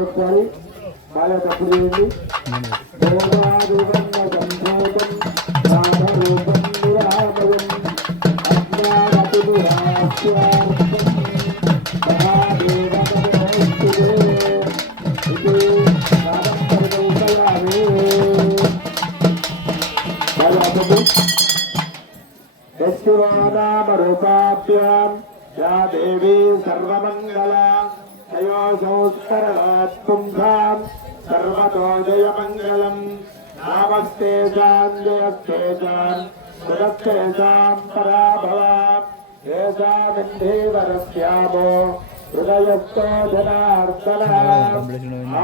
ఒకసారి బాగా తప్పుడు చేయండి. रूपाभ्याम या देवी सर्वमंगला तयो संस्करणात् पुंसां सर्वतो जयमंगलम नमस्ते जयस्ते सुरक्षेषां पराभवा एषा विन्धीवरस्यामो हृदयस्थो जनार्दनः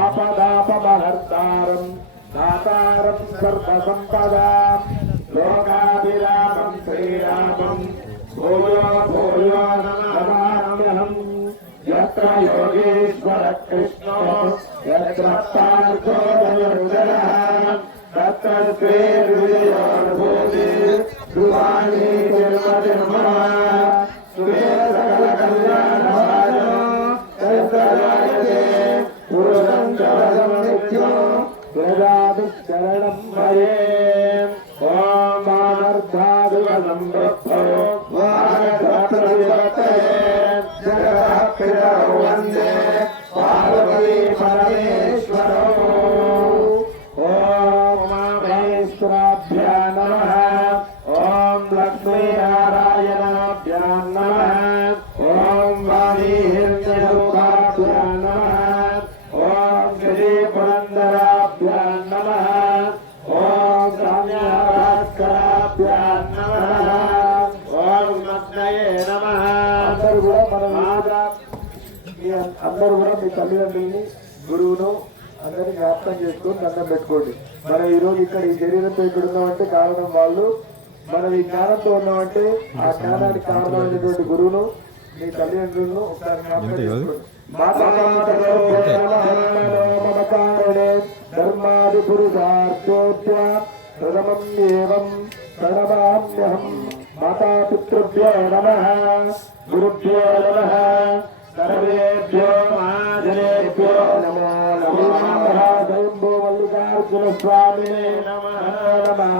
आपदापमहर्तारं दातारं सर्वसम्पदां लोकाभिरामं श्रीरामं भूयो भूयो नमाम्यहम् यत्र योगेश्वर कृष्णो यत्र पार्थो धनुर्धरः तत्र श्रीर्विजयोर्भूति ध्रुवाणी निर्मतिर्मः सुमे सकलकल्याणभाजो यत्र जायते पुरुषं च नित्यो वेदाभिशरणं भजे ॐ मानर्धादिवसंवृद्धो वन्दे पार्वती परमेश्वरो ॐ उमामहेश्वराभ्यां नमः ॐ लक्ष्मीनारायणाभ्यां नमः ॐ वाणीहिरण्यरूपाभ्यां नमः ॐ गिरिपुरन्दराभ्यां नमः ॐ काम्याभास्कराभ्यां नमः ॐ मग्नये नमः అందరూ కూడా మీ తల్లిదండ్రుల్ని గురువును అందరినీ జ్ఞాపకం చేసుకొని దండం పెట్టుకోండి. మనం ఈ రోజు ఇక్కడ ఈ శరీరంతో ఇక్కడ ఉన్నామంటే కారణం వాళ్ళు. మనం ఈ జ్ఞానంతో ఉన్నామంటే ఆ జ్ఞానానికి కారణమైనటువంటి గురువును మీ తల్లిదండ్రులను ఒకసారి జ్ఞాపకం చేసుకోండి. ధర్మాది పురుషార్థోద్య ప్రథమం ఏవం ప్రణమామ్యహం మాతాపితృభ్యో నమః గురుభ్యో నమః सर्वेभ्यो महाजनेभ्यो नमो नमः स्वयंभो मल्लिकार्जुन स्वामिने नमः नमः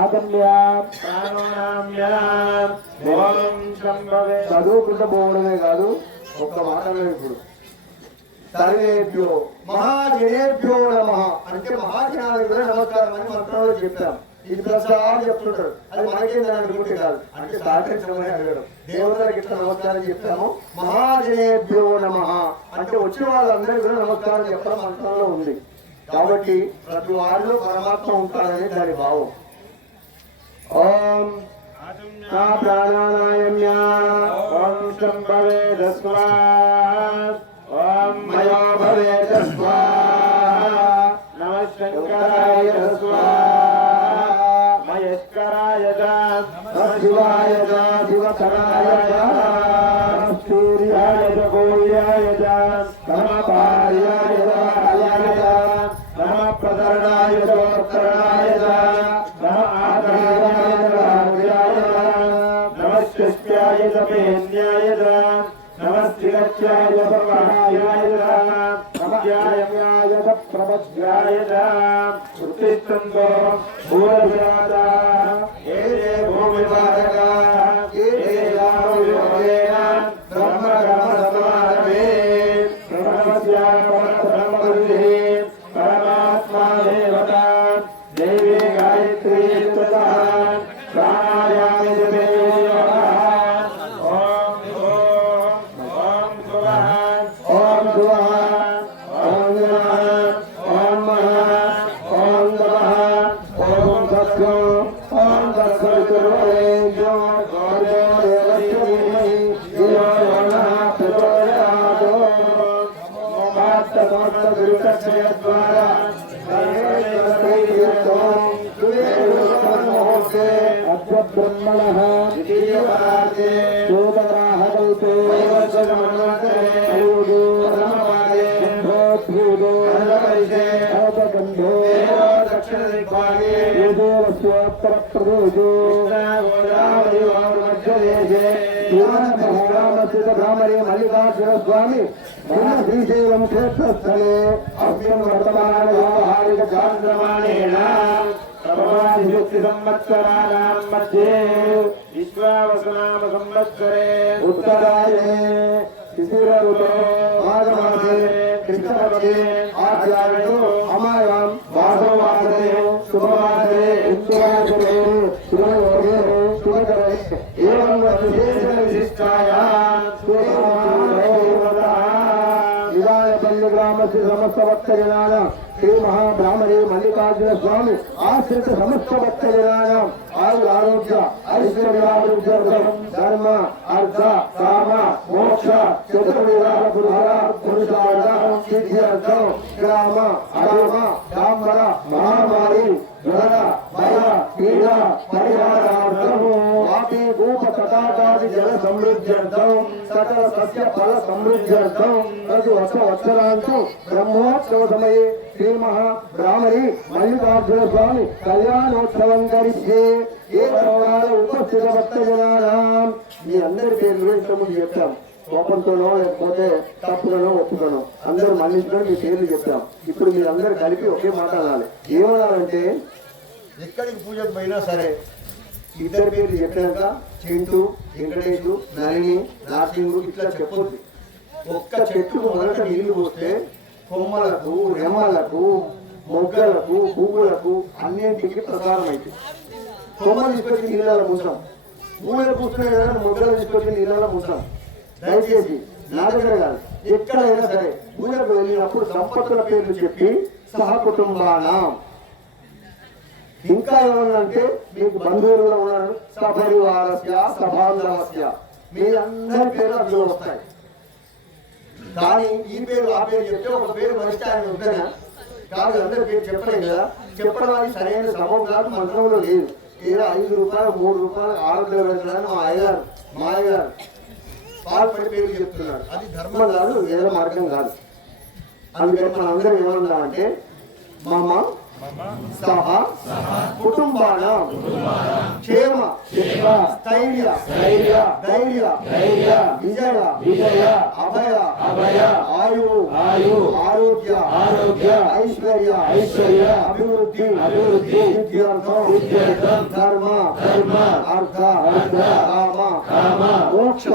आदम्यां प्राणाम्यां ఓం సంభవే చదువుకుంటూ పోవడమే కాదు ఒక్క మాటలో ఇప్పుడు సర్వేభ్యో మహాజనేభ్యో నమః అంటే మహాజనాలకు కూడా నమస్కారం అని మంత్రంలో చెప్తాం. ఇది ప్రసాద్ చెప్తుంటారు. అది మనకేం దాని అనుకుంటే కాదు అంటే సహకరించమని అడగడం. దేవతలకు ఇట్లా నమస్కారం చెప్తాము. మహాజనేభ్యో నమః అంటే వచ్చిన వాళ్ళందరికీ కూడా నమస్కారం చెప్పడం మంత్రంలో ఉంది. కాబట్టి ప్రతి వారిలో పరమాత్మ ఉంటాడని దాని భావం. ఓం ప్రాణానాయమ్య ఓం సంభవే దస్మాత్ ఓం మయో భవే దస్మాత్ నమః శంకరాయ దస్మాత్ మహేశ్వరాయ శివాయ శివకరాయ సూర్యాయ గోయాయ నమపార్యాయ నమ ప్రదరణాయ దోత్తరాయ నమ ఆధారాయ నమస్కృత్యాయ తపేన్యాయ నమస్తిరత్యాయ సర్వహాయాయ నమస్యాయ ప్రమద్యాయ ఉత్తిష్టంతో భూరవిరాజా ఏదే భూమివారగా ఏదేనా బ్రహ్మగమసమారమే ప్రణవస్యా పరబ్రహ్మబుద్ధి పరమాత్మా దేవత దేవీ గాయత్రీ ప్రాణాయామి జపే ब्रह्मणः द्वितीयपार्श्वे चोदराहकल्पे భ్రామరే మల్లికార్జున స్వామి శ్రీశైలం క్షేత్రస్థలే అవ్యం వర్తమాన వ్యవహారిక చాంద్రమాణేన ప్రభవాదిశక్తి సంవత్సరాణాం మధ్యే విశ్వావసనామ సంవత్సరే ఉత్తరాయణే శిశిర ఋతో మాఘమాసే కృష్ణపక్షే ఆధ్యాయో అమాయాం వాసవమాసే శుభమాసే ఉత్తరాయణే శుభయోగే శుభకరే ఏవం విశేష విశిష్టాయాం వివాహపల్లి గ్రామస్య సమస్త భక్తజనానాం శ్రీ మహాబ్రాహ్మణే మల్లికార్జున స్వామి ఆశ్రిత సమస్త భక్తజనానాం ఆయుర ఆరోగ్య ఐశ్వర్యాభివృద్ధ్యర్థం ధర్మ అర్థ కామ మోక్ష చతుర్విధ పురుషార్థం సిద్ధ్యర్థం గ్రామ అరామ డాంబర మహామారి జ్వర భయ పీడ పరిహారార్థం వాటి రూప తటాకాది జల సమృద్ధ్యర్థం సకల సస్య ఫల సమృద్ధ్యర్థం ప్రతి వత్సరాంతం బ్రహ్మోత్సవ సమయే శ్రీ మహాబ్రాహ్మణి మల్లికార్జున స్వామి కళ్యాణోత్సవం కరిష్యే ఏ సర్వాల ఉపస్థిత భక్తజనానాం. మీ అందరి పేర్లు ఇంతకుముందు చెప్తాం. కోపంతోనో లేకపోతే తప్పుగానో ఒప్పుగానో అందరూ మన్నించుకొని మీ పేర్లు చెప్తాం. ఇప్పుడు మీరందరూ కలిపి ఒకే మాట అనాలి. ఏమనాలంటే ఎక్కడికి పూజకు పోయినా సరే ఇద్దరు పేర్లు చెప్పినాక చింటూ వెంకటేశు నలిని నాసింగు ఇట్లా చెప్పొద్దు. ఒక్క చెట్టుకు మొదట నీళ్లు పోస్తే కొమ్మలకు రెమ్మలకు మొగ్గలకు పువ్వులకు అన్నింటికి ప్రసారం అవుతుంది. కొమ్మలు తీసుకొచ్చి నీళ్ళలో ముంచాం, పువ్వులు పూస్తున్నాయి కదా మొగ్గలు తీసుకొచ్చి నీళ్ళలో ముంచాం. దయచేసి నా దగ్గర కాదు ఎక్కడైనా సరే పూజకు వెళ్ళినప్పుడు సంపత్తుల పేర్లు చెప్పి సహకుటుంబానా ఇంకా ఏమన్నంటే మీకు బంధువులుగా ఉన్నారు సపరివారస్య సబాంధవస్య మీ అందరి పేర్లు అందులో వస్తాయి. కానీ ఈ పేరు ఆ పేరు చెప్తే ఒక పేరు మనిషి ఆయన ఉంటేనా కాదు, అందరి పేరు చెప్పలేం కదా. చెప్పడానికి సరైన సభం కాదు, మంత్రంలో లేదు. ఏదో 5 రూపాయలు 3 రూపాయలు ఆరోగ్యం పెట్టడానికి మా అయ్యగారు పాల్పడి పేరు చెప్తున్నాడు. అది ధర్మం కాదు, ఏదో మార్గం కాదు. అందుకని మన అందరం ఏమన్నామంటే మమ సహ కుటుంబాన క్షేమ స్థైర్య ధైర్య విజయ అభయ ఆయు ఆరోగ్య ఐశ్వర్య అభివృద్ధి సిద్ధ్యర్థం ధర్మ అర్థ కామ మోక్ష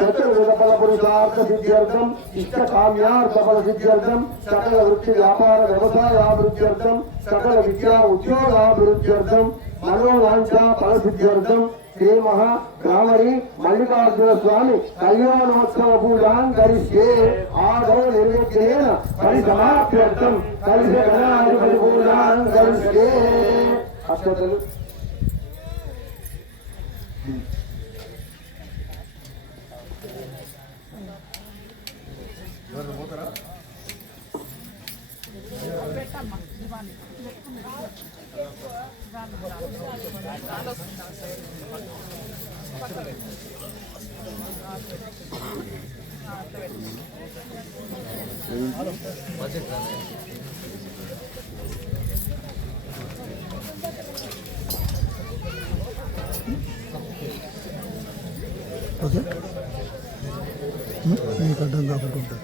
చతుర్విధ ఫల పురుషార్థ సిద్ధ్యర్థం ఇష్ట కామ్యార్థ ఫల సిద్ధ్యర్థం సకల వృత్తి వ్యాపార వ్యవసాయాభివృద్ధ్యర్థం సకల విద్యా ఉద్యోగాభివృద్ధ్యర్థం మనోవాంఛా ఫలసిద్ధ్యర్థం శ్రీ మహాబ్రాహ్మణి మల్లికార్జున స్వామి కళ్యాణోత్సవ పూజాం కరిష్యే ఆదౌ నిర్విఘ్నేన పరిసమాప్త్యర్థం కలిసి గణాధిపతి పూజాం కరిష్యే. అక్షతలు ఓకే మీకు అడ్డం కాకుండా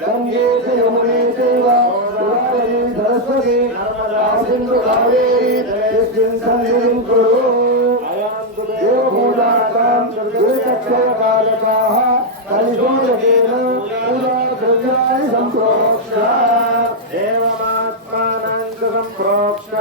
గంగే యమునే చైవ సరస్వతి సింధు కావేరీ సన్నిధిం కురు దేవభూతాం దురితక్షయకారకాః కలిశోదకేన పూజాద్రవ్యాయ సంప్రోక్ష దేవమాత్మానం సంప్రోక్ష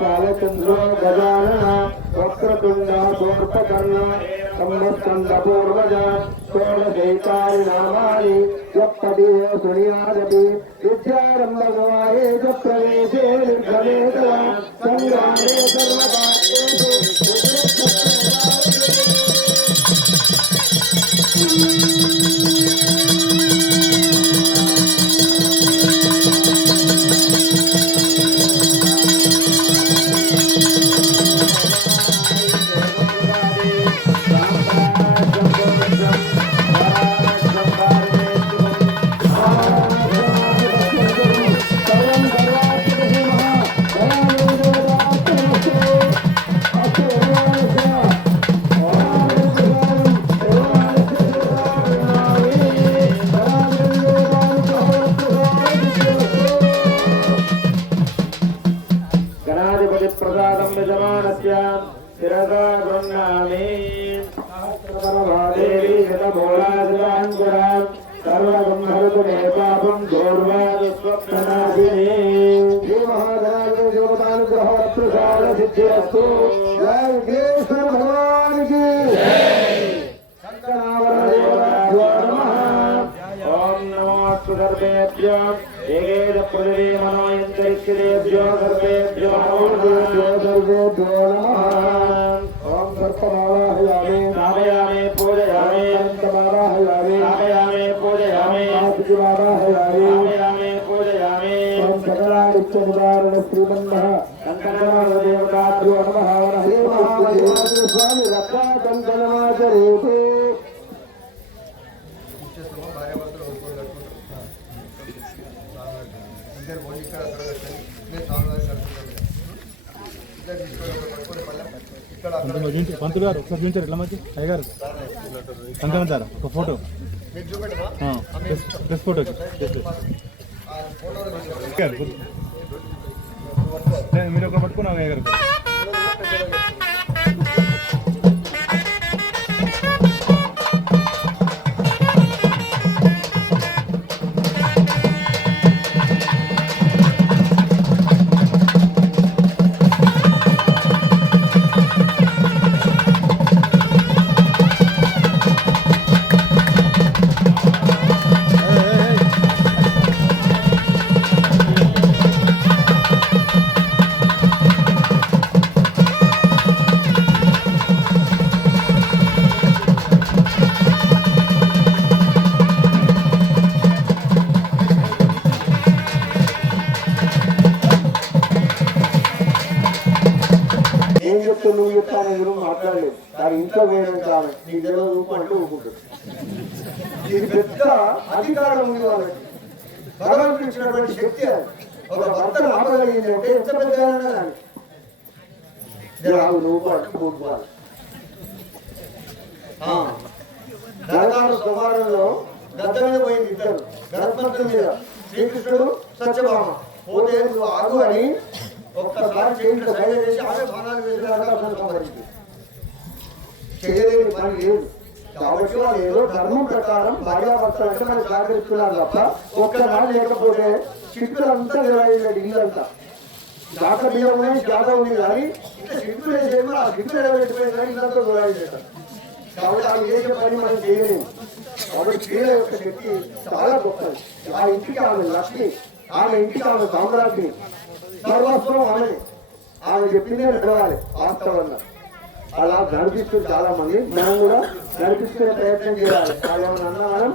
बालचंद्रो गजानन वक्रतुंड सोर्पकर्ण संवत्संद पूर्वज षोडशैतानि नामानि यत्तदि शृणुयादपि विद्यारम्भगवाये च प्रवेशे निर्गमे च संग्रामे सर्वकार्येषु सिद्धिरस्तु। जय विघ्नेश्वर भगवान की। शंकराभरण देवताभ्यो नमः। ओम नमो सर्वेभ्यो एकेद पृथिवी मनोयन्तरिक्षदेभ्यो सर्वेभ्यो नमः। ओम सर्पमावाहयामि नामयामि पूजयामि सर्पमावाहयामि नामयामि पूजयामि आत्ममावाहयामि नामयामि पूजयामि। ओम सकलानित्य निवारण श्रीमन्नः शंकराभरण देवताभ्यो नमः। हरे महादेव स्वामी रक्षा कंकणमाचरेतु। పంతులు గారు ఒకసారి చూపించారు ఎట్లా మంచి అయ్య గారు సంక్రాంతారా ఒక ఫోటో ప్రెస్ ఫోటో మీరు ఒక పట్టుకున్నావు అయ్య గారు. నువ్వు చెప్తాను ఎదురు మాట్లాడలేదు. దాని ఇంట్లో వేయడం కాదు నీ దగ్గర ఊపంటూ ఊపుకుంటుంది. ఇది పెద్ద అధికారం ఉంది వాళ్ళకి. భగవంతుడు ఇచ్చినటువంటి శక్తి అది. ఒక భర్తను ఆపగలిగింది అంటే ఎంత పెద్ద నువ్వు అంటూ ఊపుకోవాలి. నరకారు కుమారంలో గద్ద మీద పోయింది ఇద్దరు గర్భం మీద. శ్రీకృష్ణుడు సత్యభామ పోతే నువ్వు ఆగు అని ఒక్కసారి చేయించిన సైడ్ చేసి ఆమె బాణాలు వేసి చేయలేని పని లేదు. కాబట్టి వాళ్ళు ఏదో ధర్మం ప్రకారం భార్యాభర్తలు అంటే మనకు సహకరిస్తున్నారు తప్ప ఒక్కనాడు లేకపోతే చిక్కులంతా నిలబడేది. ఇల్లంతా జాత బియ్యం ఉన్నాయి, జాత ఉంది కానీ ఇంకా చిక్కులు వేసేమో ఆ చిక్కులు నిలబెట్టిపోయింది కానీ ఇల్లంతా నిలబడేది. కాబట్టి ఆమె చేసే పని మనం చేయలేము. కాబట్టి స్త్రీల యొక్క శక్తి చాలా గొప్పది. ఆ ఇంటికి ఆమె లక్ష్మి, ఆమె ఇంటికి ఆమె సామ్రాజ్ఞి, సర్వస్వం ఆమె. ఆమె చెప్పిందే నడవాలి వాస్తవంగా. అలా నడిపిస్తుంది చాలా మంది. మనం కూడా నడిపిస్తున్న ప్రయత్నం చేయాలి. వాళ్ళు ఏమైనా అన్నా మనం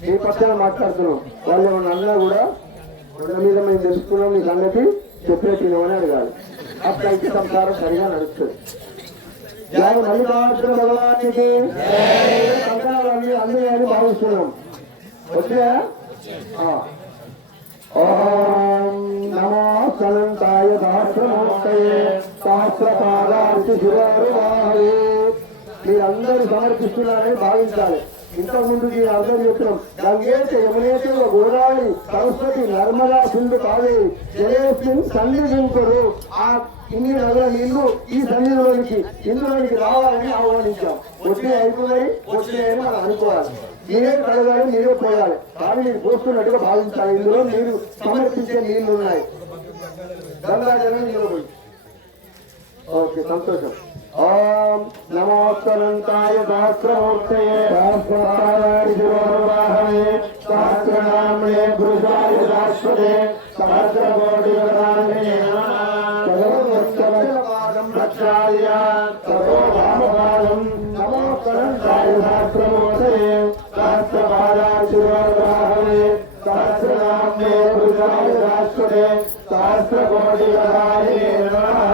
మీ పక్షాన మాట్లాడుతున్నాం, వాళ్ళు ఏమైనా అన్నా కూడా కొండ మీద మేము తెలుసుకున్నాం మీ సంగతి చెప్పే తినమని అడగాలి. అట్లయితే సంసారం సరిగా నడుస్తుంది. జయ మల్లికార్జున భగవానికి సంకల్పాలన్నీ అందినాయని భావిస్తున్నాం. వచ్చా ఓం నమో సనంతాయ సహస్రమూర్తయే సహస్రపాదార్చి శిరోరువాహే. మీరందరూ సమర్పిస్తున్నారని భావించాలి. ఇంతకుముందు మీరు అందరూ చెప్తున్నాం గంగేత యమునేతి గోదావరి సరస్వతి నర్మదా సింధు కావేరి జలేస్మిన్ సన్నిధింకరు. ఆ ఇన్ని నదుల నీళ్లు ఈ సన్నిధిలోనికి ఇందులోనికి రావాలని ఆహ్వానించాం. వచ్చి అయిపోయి వచ్చినాయని మనం అనుకోవాలి. మీరే కడగాలి, మీరే పోయాలి. కానీ మీరు పోస్తున్నట్టుగా భావించాలి. ఇందులో మీరు సమర్పించే నీళ్లు ఉన్నాయి. గంగా జలం నిలబడి ఓకే సంతోషం. ఓం నమో అనంతాయ సహస్రమూర్తయే సహస్రపాదాయ సహస్రనామ్నే పురుషాయ శాశ్వతే సహస్రకోటివరాన్నే నమః ప్రక్షాళ్య తతో వామపాదం నమో అనంతాయ సహస్రమూర్తయే సహస్రపాదాయ సహస్రనామ్నే పురుషాయ శాశ్వతే సహస్రకోటివరాన్నే నమః.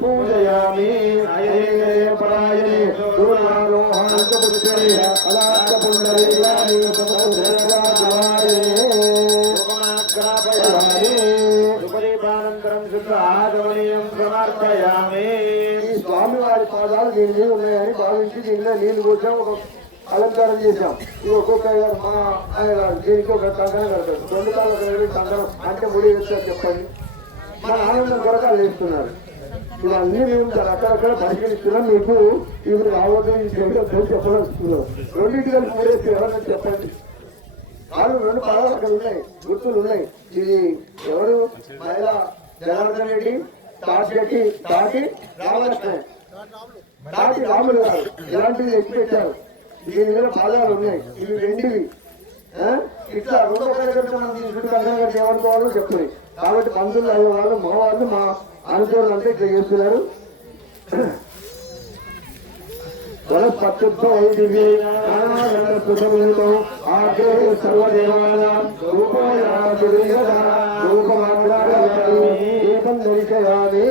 పూజయామి పరాయణే స్వామివారి పాదాలు దీని మీద ఉన్నాయని భావించి దీనిలో నీళ్లు పోసాం, ఒక అలంకారం చేశాం. ఇది ఒక్కొక్క మా ఆయన గారు దీనికి ఒక కంకణం కడతారు. 2 కాళ్ళ కంకణం అంటే ముడి వేస్తారు చెప్పండి. మన ఆనందం కొరకు వాళ్ళు వేస్తున్నారు. ఇవన్నీ మేము అక్కడక్కడ పరిశీలిస్తున్నాం. మీకు ఇప్పుడు రావద్దు చెప్పదలుచుకున్నాం. 2 కలిసి మూడేసి ఎవరన్నా చెప్పండి. వాళ్ళు 2 పదాలు అక్కడ ఉన్నాయి, గుర్తులు ఉన్నాయి. ఇది ఎవరు? మహిళా జనార్దన్ రెడ్డి, తాటి రామలక్ష్మణ్, తాటి రాములు గారు ఇలాంటివి ఎక్కి పెట్టారు. దీని మీద పాదాలు ఉన్నాయి. ఇవి వెండివి. ఇట్లా 2 మనం తీసుకుంటే కంకణం ఏమనుకోవాలో చెప్తుంది. కాబట్టి పంతులు అయ్యే వాళ్ళు మగవాళ్ళు మా అనుచరులు అంతా ఇట్లా చేస్తున్నారు. వనస్పత్యుక్తో ఆగ్రే సర్వదేవానాం రూపమాత్రం దర్శయామి.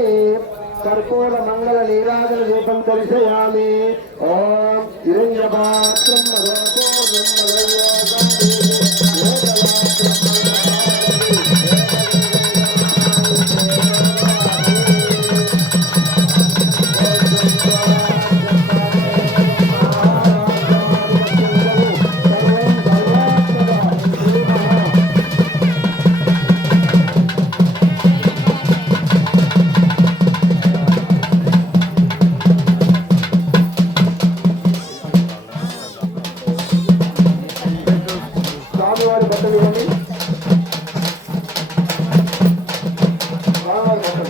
కర్పూర మంగళ నీరాజన దీపం దర్శయామి. ఓం హిరణ్యపాత్రం స్వామివారి బట్టలు ఇవ్వండి. స్వామివారి బట్టలు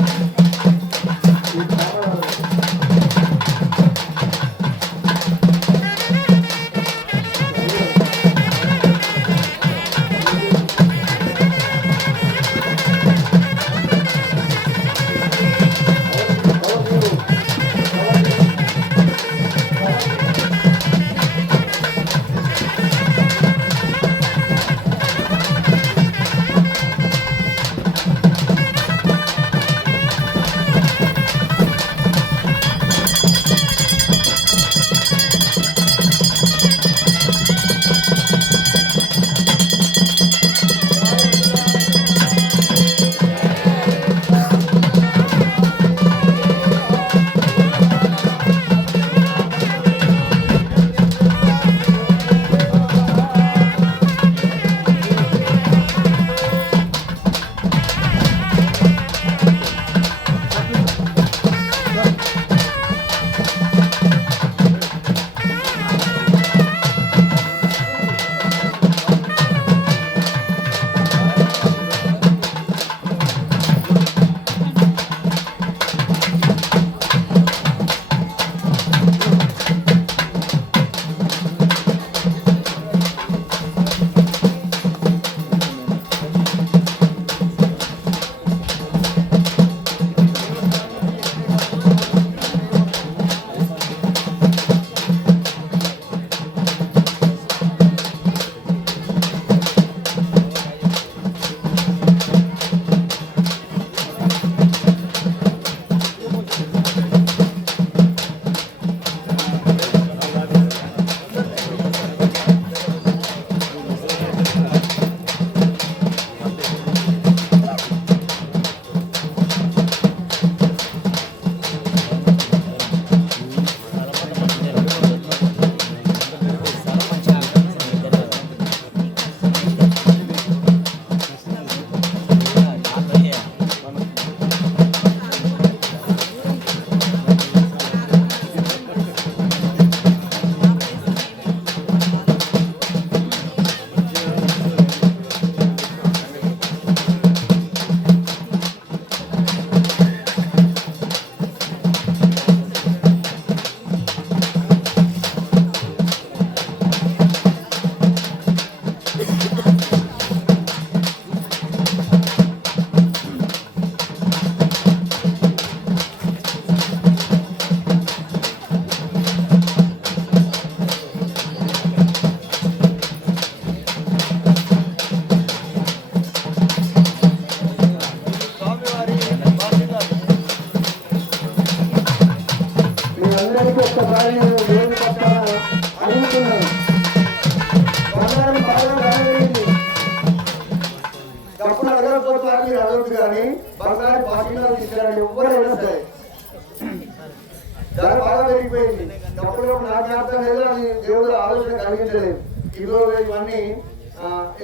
ధర బాగా పెరిగిపోయింది. అప్పుడు నా జ్ఞాపకం లేదు, అది దేవుడు ఆలోచన కలిగించలేదు. ఇవన్నీ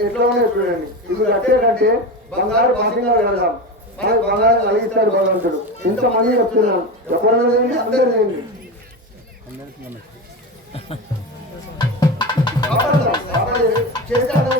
ఎట్లా ఉన్నాయి చూడండి. ఇవి కట్టే కంటే బంగారు బాసింగా వెళ్దాం, మనకు బంగారం కలిగిస్తాడు భగవంతుడు. ఇంతమంది చెప్తున్నాను, ఎవరైనా లేని అందరూ లేని చేస్తే కాదు.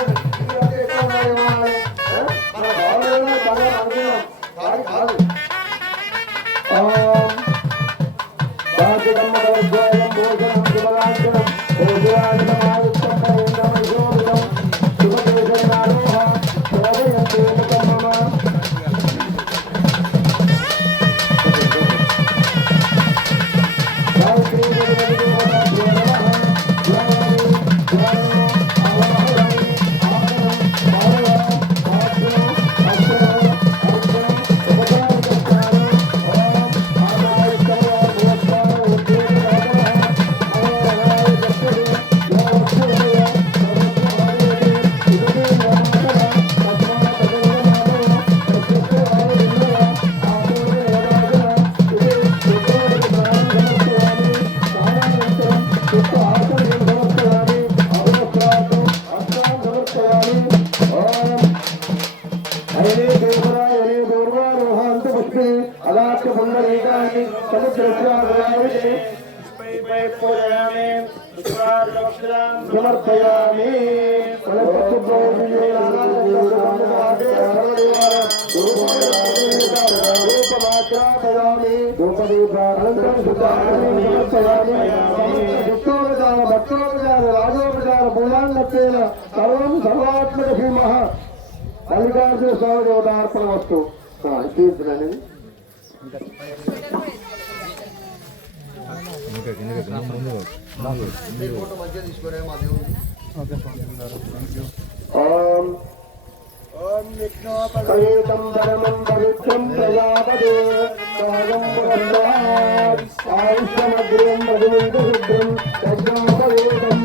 సమర్పయామి. రాజోపచార సర్వం సర్వాత్మక భీమ మల్లికార్జున స్వామి దేవతార్పణ వస్తు తీర్చునండి. ఓం పరమం పవిత్రం ప్రజాపదే ఆయుష్మగ్రం మధుమింద్రం ప్రజాపవేదం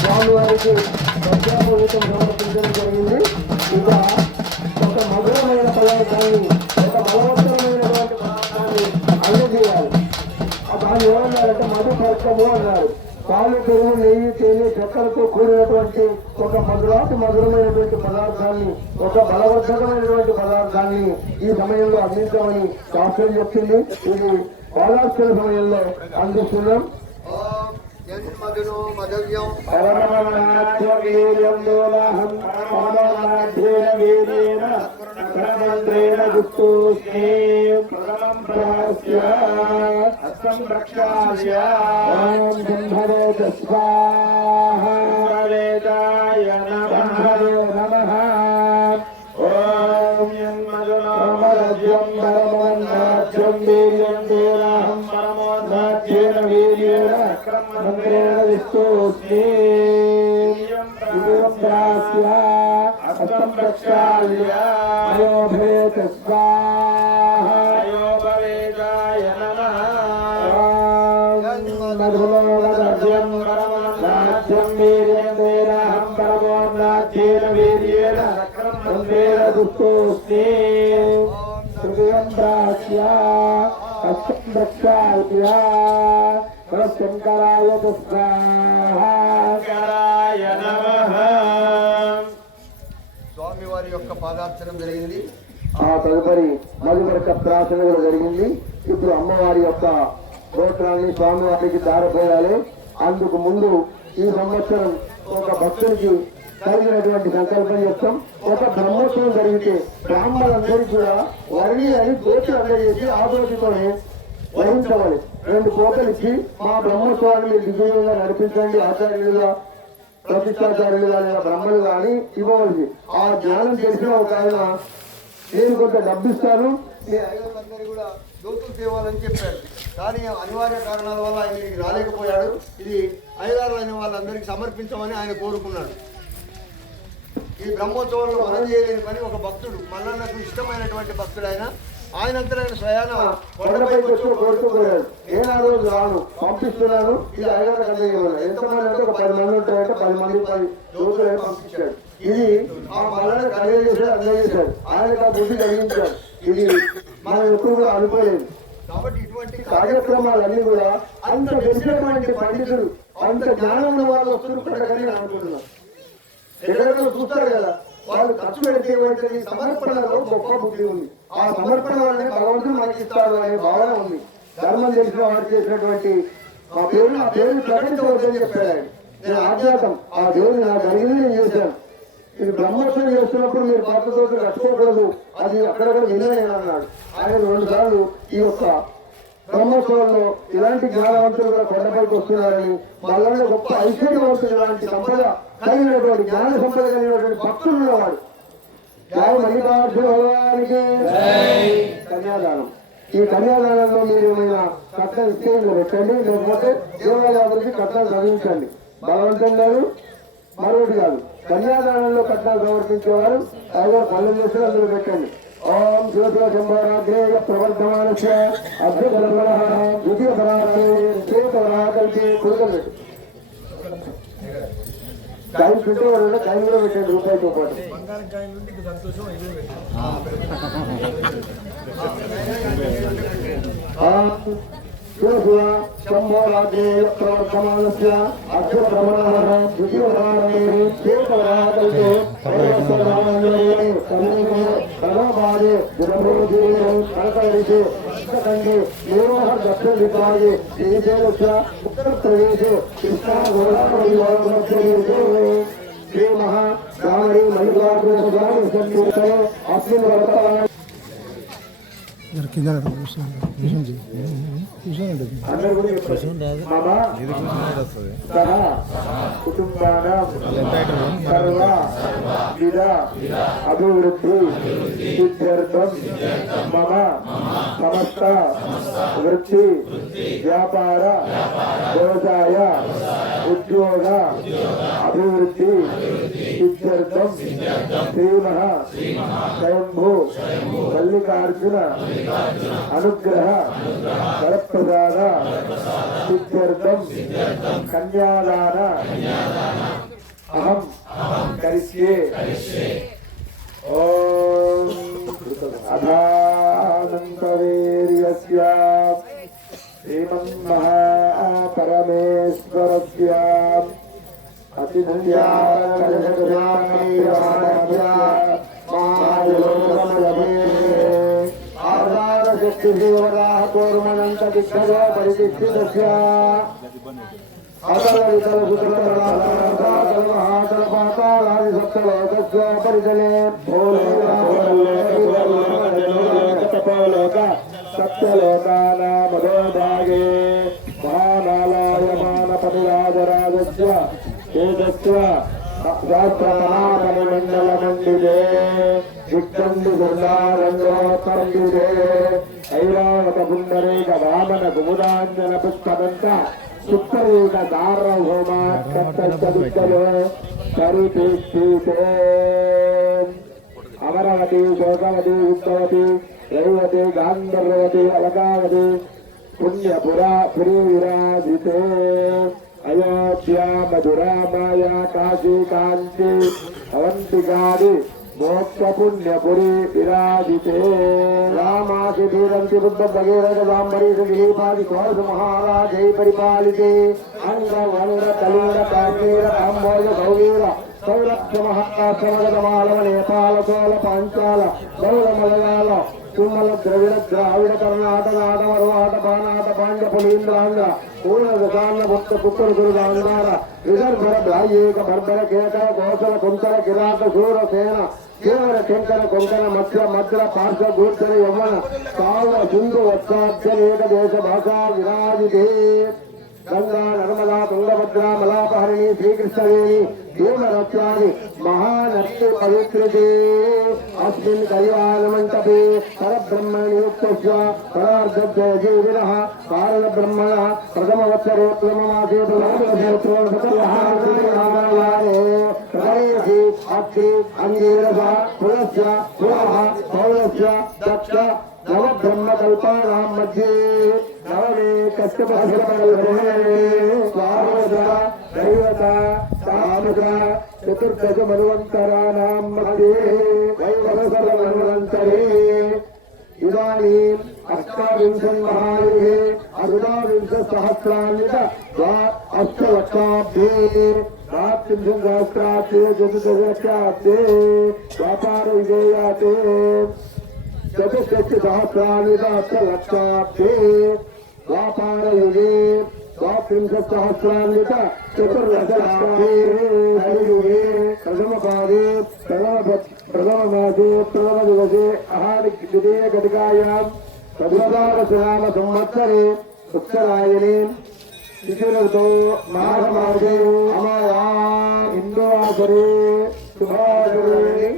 స్వామివారికి ప్రత్యేకం సమర్పించడం జరిగింది. ఇక ఒక మధురమైన పదార్థాన్ని, ఒక బలవంతమైనటువంటి పదార్థాన్ని అందజేయాలి. దాన్ని ఏమన్నారంటే మధుపర్కము అన్నారు. పాలు, పెరుగు, నెయ్యి, తేనె, చక్కెరతో కూడినటువంటి ఒక మధురమైనటువంటి పదార్థాన్ని, ఒక బలవర్ధకమైనటువంటి పదార్థాన్ని ఈ సమయంలో అందించమని శాస్త్రం చెప్తుంది. ఇది బాలాక్షర సమయంలో అందిస్తున్నాం. శంకరాయ స్వామివారి యొక్క పాదార్చనం జరిగింది. ఆ తదుపరి మధుపర్క ప్రార్థన కూడా జరిగింది. ఇప్పుడు అమ్మవారి యొక్క స్తోత్రాన్ని స్వామివారికి దారపోయాలి. అందుకు ముందు ఈ సంవత్సరం ఒక భక్తునికి కలిగినటువంటి సంకల్పం చేస్తాం. ఒక బ్రహ్మోత్సవం జరిగితే బ్రాహ్మణులందరికీ కూడా వరి అని కోటి అందజేసి ఆ కోటితోనే వహించవాలి. 2 కోటలు ఇచ్చి మా బ్రహ్మోత్సవాన్ని మీరు దిగ్విజయంగా నడిపించండి, ఆచార్యులుగా, ప్రతిష్టాచార్యులుగా లేదా బ్రహ్మలు కానీ ఇవ్వవలసి. ఆ జ్ఞానం తెలిసిన ఒక ఆయన నేను కొంత డబ్బిస్తాను, మీ అయ్యలందరూ కూడా జ్యోతులు తేవాలని చెప్పాడు. కానీ అనివార్య కారణాల వల్ల ఆయన ఇక్కడికి రాలేకపోయాడు. ఇది అయ్యగారులు అయిన వాళ్ళందరికీ సమర్పించమని ఆయన కోరుకున్నాడు. ఈ బ్రహ్మోత్సవంలో మనం చేయలేని పని ఒక భక్తుడు, మల్లన్నకు ఇష్టమైనటువంటి భక్తుడు ఆయనంతా స్వయాన కొండపైకి వచ్చి కోరుతూ పోయాడు. నేను ఆ రోజు రాను, పంపిస్తున్నాను, ఇది అయ్యగారు అందజేయమన్నాడు. ఎంతమంది అంటే ఒక 10 మంది ఉంటారంటే 10 మంది 10 జ్యోతులు పంపించాడు. ఇది ఆ మల్లన్న కలిగజేశాడు, అందజేశాడు. ఆయనకు ఆ బుద్ధి కలిగించాడు. ఇది మనం ఎప్పుడు కూడా అనుకోలేదు. కాబట్టి ఇటువంటి కార్యక్రమాలన్నీ కూడా అంత తెలిసినటువంటి పండితులు, అంత జ్ఞానం ఉన్న వాళ్ళు వస్తుంటారని నేను అనుకుంటున్నాను. ఎక్కడెక్కడ చూస్తారు కదా, వాళ్ళు ఖర్చు పెడితే ఏమంటే సమర్పణలో గొప్ప బుద్ధి ఉంది. ఆ సమర్పణ వల్లనే భగవంతుడు మనకి ఇస్తాడు అనే భావన ఉంది. ధర్మం తెలిసిన వారు చేసినటువంటి ఆ పేరు ప్రకటించవద్దని చెప్పాడు ఆయన. నేను ఆజ్ఞాతం, ఆ దేవుడు నాకు జరిగింది నేను చేశాను. ఇది బ్రహ్మోత్సవం చేస్తున్నప్పుడు మీరు పాత్రతో కట్టుకోకూడదు, అది అక్కడక్కడ వినలేను అన్నాడు. ఆయన 2 సార్లు ఈ యొక్క బ్రహ్మోత్సవంలో ఇలాంటి జ్ఞానవంతులు కూడా కొండపైకి వస్తున్నారని, వాళ్ళలో గొప్ప ఐశ్వర్యవంతులు, ఇలాంటి సంపద కలిగినటువంటి జ్ఞాన సంపద కలిగినటువంటి భక్తులు ఉన్నవాడు. జయ మల్లికార్జున భగవానికి కన్యాదానం. ఈ కన్యాదానంలో మీరు ఏమైనా కట్నం ఇస్తే పెట్టండి, లేకపోతే దేవాలయాలకి కట్నాలు చదివించండి. బలవంతం కాదు, మరొకటి కాదు. కన్యాదానంలో కట్నాలు సమర్పించేవారు అయ్యగారు పనులు చేస్తే అందులో పెట్టండి. ఓం శివశివ శంభరాగ్రే ప్రవర్ధమానస్య అద్భుత ద్వితీయ కల్పి కుడుకలు పెట్టు. కాయలు పెట్టేవారు కాయలు కూడా పెట్టండి, రూపాయలతో పాటు. శివశివ శంభోరాగ్రే ప్రవర్ధమానస్య అద్భుత उत्तर प्रदेश कृष्णा श्री महागामरी मल्लिकार्जुन अभिवृद्धि सिद्ध्यर्थम मम समस्त वृत्ति व्यापार व्यवसाय उद्योग अभिवृद्धि सिद्ध्यर्थम श्रीमः स्वयंभू मल्लिकार्जुन अनुग्रह वरप्रसाद सिद्ध्यर्थम कन्यादान अहम करिष्ये। ओम अधानन्तवीर्यस्य श्रीमन्महापरमेश्वरस्य अतिथ्या आधारशक्तिदेवताः कौर्मनन्तदिग्गजो परितिष्ठितस्य महातलपातालादिसप्तलोकस्य परितले सप्तलोकानामधोभागे महानालायमानपतिराजराजस्य तेजस्य शास्त्रमहापरिमण्डलमण्डिते दिग्गण्डिगुर्णारण्योत्तरण्डिते ऐरावतपुण्डरीक वामन कुमुदाञ्जनपुष्पदन्त सुप्तरीक सार्वभौम तत्तदिक्कलो परितिष्ठिते अमरवती शोकवती वित्तवती रैवती गान्धर्वती अलकावती पुण्यपुरा पुरीविराजिते अयोध्या मधुरा माया काशी कांची अवंतिकादि मोक्ष पुण्यपुरी विराजिते रामासि धीरन्ति बुद्ध भगीरथ साम्बरीष दिलीपादि कोश महाराजै परिपालिते अंग वंग कलिंग काश्मीर काम्बोज गौवीर सौरक्ष महाराष्ट्र मालव नेपाल चोल पांचाल गौर मलयाल तुमल द्रविड़ द्राविड़ कर्नाटक नाट मरवाट पानाट पांड्य पुलीन्द्रांध्र पूर्ण दशान्न भक्त पुत्र गुरुगांधार विदर्भ ब्राह्येक बर्बर केकर कौशल कुंतर किरात शूर सेन केवल किंकर कुंकन मत्स्य मद्र पार्श्व गूर्धर यवन काल सिंधु वत्साक्षरेक देश भाषा विराजिते गंगा नर्मदा तुंगभद्रा मलापहरिणी श्रीकृष्णवेणी भीमरत्यादि महानत्य पवित्रते अस्मिन् कल्याणमण्डपे परब्रह्मनियुक्तस्य परार्धजयजीविनः कारणब्रह्मणः प्रथमवत्सरोत्तममासे अत्रि अंगीरसः पुलस्य पुनः पौलस्य दक्ष नवब्रह्मकल्पानां मध्ये नवमे दैवता तामसा चतुर्दश मन्वन्तराणां मध्ये वैवस्वतमन्वन्तरे इदानीम् अष्टाविंशन्महायुगे अर्धाविंशसहस्रान्वित अष्टलक्षाब्दे द्वात्रिंशत्सहस्राब्दे चतुर्दशलक्षाब्दे व्यापारविजयाते चतुष्षष्टिसहस्रान्वित अष्टलक्षाब्दे व्यापारयुगे द्वात्रिंशत्सहस्रान्वित चतुर्दशलक्षाब्दे हरियुगे प्रथमपादे प्रथममासे प्रथमदिवसे आहारि द्वितीयघटिकायां चतुर्दशनाम संवत्सरे उत्तरायणे शिशिरतो माघमासे अमायाम् इन्दुवासरे शुभवासरे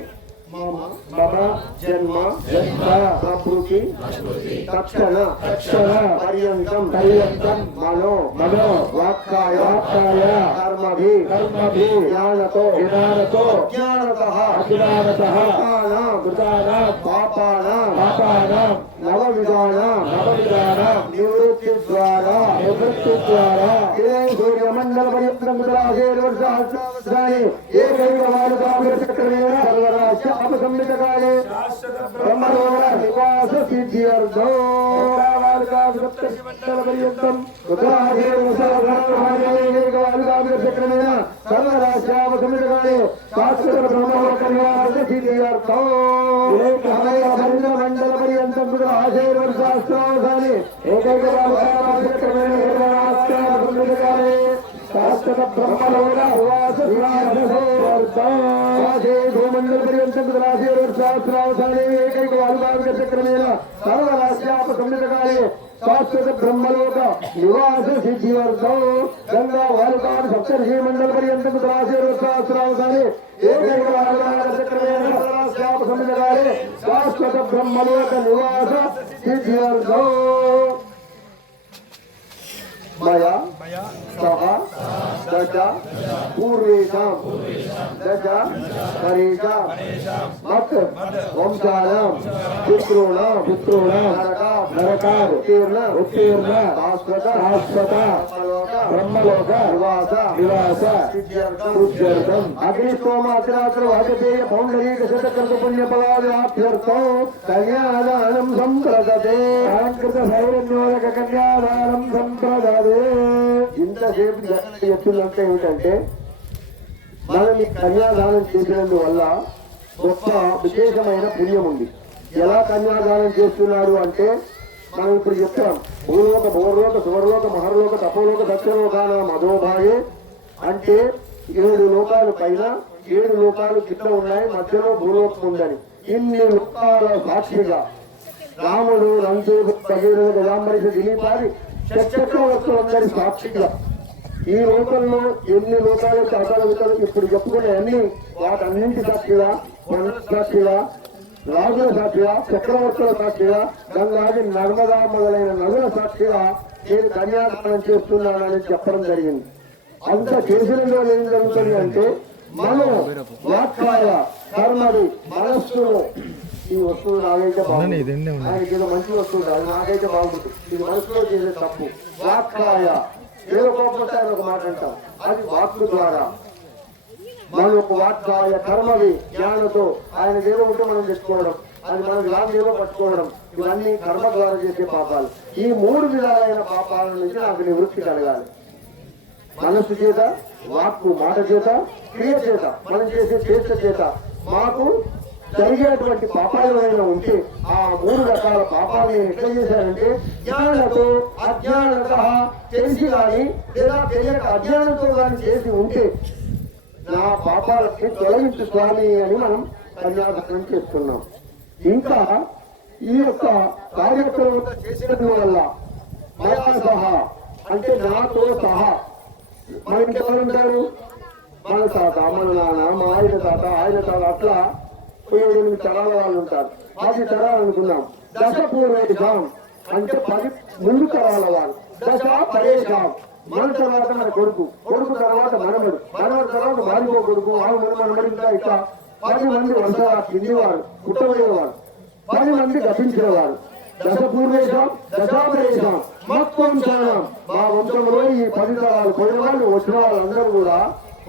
मम जन्म प्रभृति तक्षण पर्यन्तं मनो वाक्काय कर्मभिः ज्ञानतो अज्ञानतः कृतानां पापानां नवविधानां निवृत्तिद्वारा सूर्यमण्डलपर्यन्तं सहस्राणि एकैव बालकाव्यचक्रेण सर्वराज्य अपसंहितकाले ब्रह्मलोक निवास सिद्ध्यर्थो बालकाव्यचक्रेण सर्वराज्यापसंहितकाले शाश्वत ब्रह्मलोक निवास सिद्ध्यर्थो मंडलपर्यन्तं आशैर्वर्षास्त्रावसाने एकैक बालकाव्यचक्रेण सर्वराज्यापसंहितकाले शाश्वत ब्रह्मलोक भूमण्डलपर्यन्तं राशेर्वर्षास्त्रावसाने एकैक बालकाव्यचक्रेण सर्वराज्यापसंहितकाले शाश्वत ब्रह्मलोक निवास सिद्ध्यर्थो गंगा बालकान् सप्तर्षि मण्डलपर्यन्तं राशेर्वर्षास्त्रावसाने एकैक बालकाव्यचक्रेण सर्वराज्यापसंहितकाले शाश्वत ब्रह्मलोक निवास सिद्ध्यर्थो मया सह दश पूर्वेषां दश परेषां मत् वंशानां पितॄणां नरकात् उत्तीर्ण शाश्वत ब्रह्मलोक निवास सिद्ध्यर्थम् अग्निष्टोमात्रात्र वाजपेय पौण्डरीक शतकृत पुण्यफलाभ्यर्थो कन्यादानं सम्प्रदते अलङ्कृत सौरन्योदक कन्यादानं सम्प्रदते ఇంతసేపు చెప్తుందంటే ఏమిటంటే మనం ఈ కన్యాదానం చేసినందువల్ల గొప్ప విశేషమైన పుణ్యం ఉంది. ఎలా కన్యాదానం చేస్తున్నాడు అంటే మనం ఇప్పుడు చెప్తాం భూలోక భోర్లోక సువర్లోక మహర్లోక తపోలోక సత్యలోకాన మధోభాగే అంటే 7 లోకాలు పైన 7 లోకాలు కింద ఉన్నాయి, మధ్యలో భూలోకం ఉందని ఇన్ని లోకాల సాక్షిగా రాముడు రంజూడు భగీరథ గజాంబరీష దిలీపాది చక్రవర్తులందరి సాక్షిగా ఈ లోకంలో ఎన్ని లోకాలు చాటాలు ఇప్పుడు చెప్పుకునే అన్ని వాటన్నింటి సాక్షిగా సాక్షిగా రాజుల సాక్షిగా చక్రవర్తుల సాక్షిగా గంగాది నర్మదా మొదలైన నదుల సాక్షిగా నేను కన్యాదానం చేస్తున్నానని చెప్పడం జరిగింది. అంత చేసినలో ఏం జరుగుతుంది అంటే మనం వాక్కాయ కర్మది మనస్సులో ఈ వస్తువులు నాకైతే బాగుంటుంది, ఆయనకి ఏదో మంచి వస్తువు కాదు నాకైతే బాగుంటుంది, ఇది మనసులో చేసే తప్పు. వాక్కాయ ఏదో కోపం ఆయన ఒక మాట అంటాం, అది వాక్కు ద్వారా మనం ఒక వాక్కాయ కర్మవి జ్ఞానంతో ఆయన ఏదో ఉంటే మనం తెచ్చుకోవడం, అది మనం ఏదో పట్టుకోవడం, ఇవన్నీ కర్మ ద్వారా చేసే పాపాలు. ఈ 3 విధాలైన పాపాల నుంచి నాకు నివృత్తి కలగాలి. మనస్సు చేత, వాక్కు మాట చేత, క్రియ చేత, మనం చేసే చేష్ట చేత మాకు జరిగేటువంటి పాపాలు ఏమైనా ఉంటే ఆ 3 రకాల పాపాలు నేను ఎట్లా చేశానంటే జ్ఞానంతో అజ్ఞానత తెలిసి కానీ లేదా తెలియక అజ్ఞానంతో కానీ చేసి ఉంటే నా పాపాలకి తొలగించు స్వామి అని మనం కన్యాదానం చేస్తున్నాం. ఇంకా ఈ యొక్క కార్యక్రమం చేసినందు వల్ల మయా సహా అంటే నాతో సహా మన ఇంకెవరు ఉంటారు, మన తాత మన నాన్న మా ఆయన తాత అట్లా 7-8 తరాల వాళ్ళు ఉంటారు. 10 తరాలు అనుకున్నాం. దశ పూర్వేషాం అంటే 10 ముందు తరాల వాళ్ళు. దశ పరేషాం మన తర్వాత మన కొడుకు తర్వాత మనమడు తర్వాత మారిపో కొడుకు మనమడు ఇంకా ఇట్లా 10 మంది వంశ కిందివారు పుట్టబోయేవారు, 10 మంది గతించేవారు. దశ పూర్వేషాం దశాపరేషాం మత్వంశానం మా వంశంలో ఈ 10 తరాలు పోయిన వాళ్ళు వచ్చిన వాళ్ళందరూ కూడా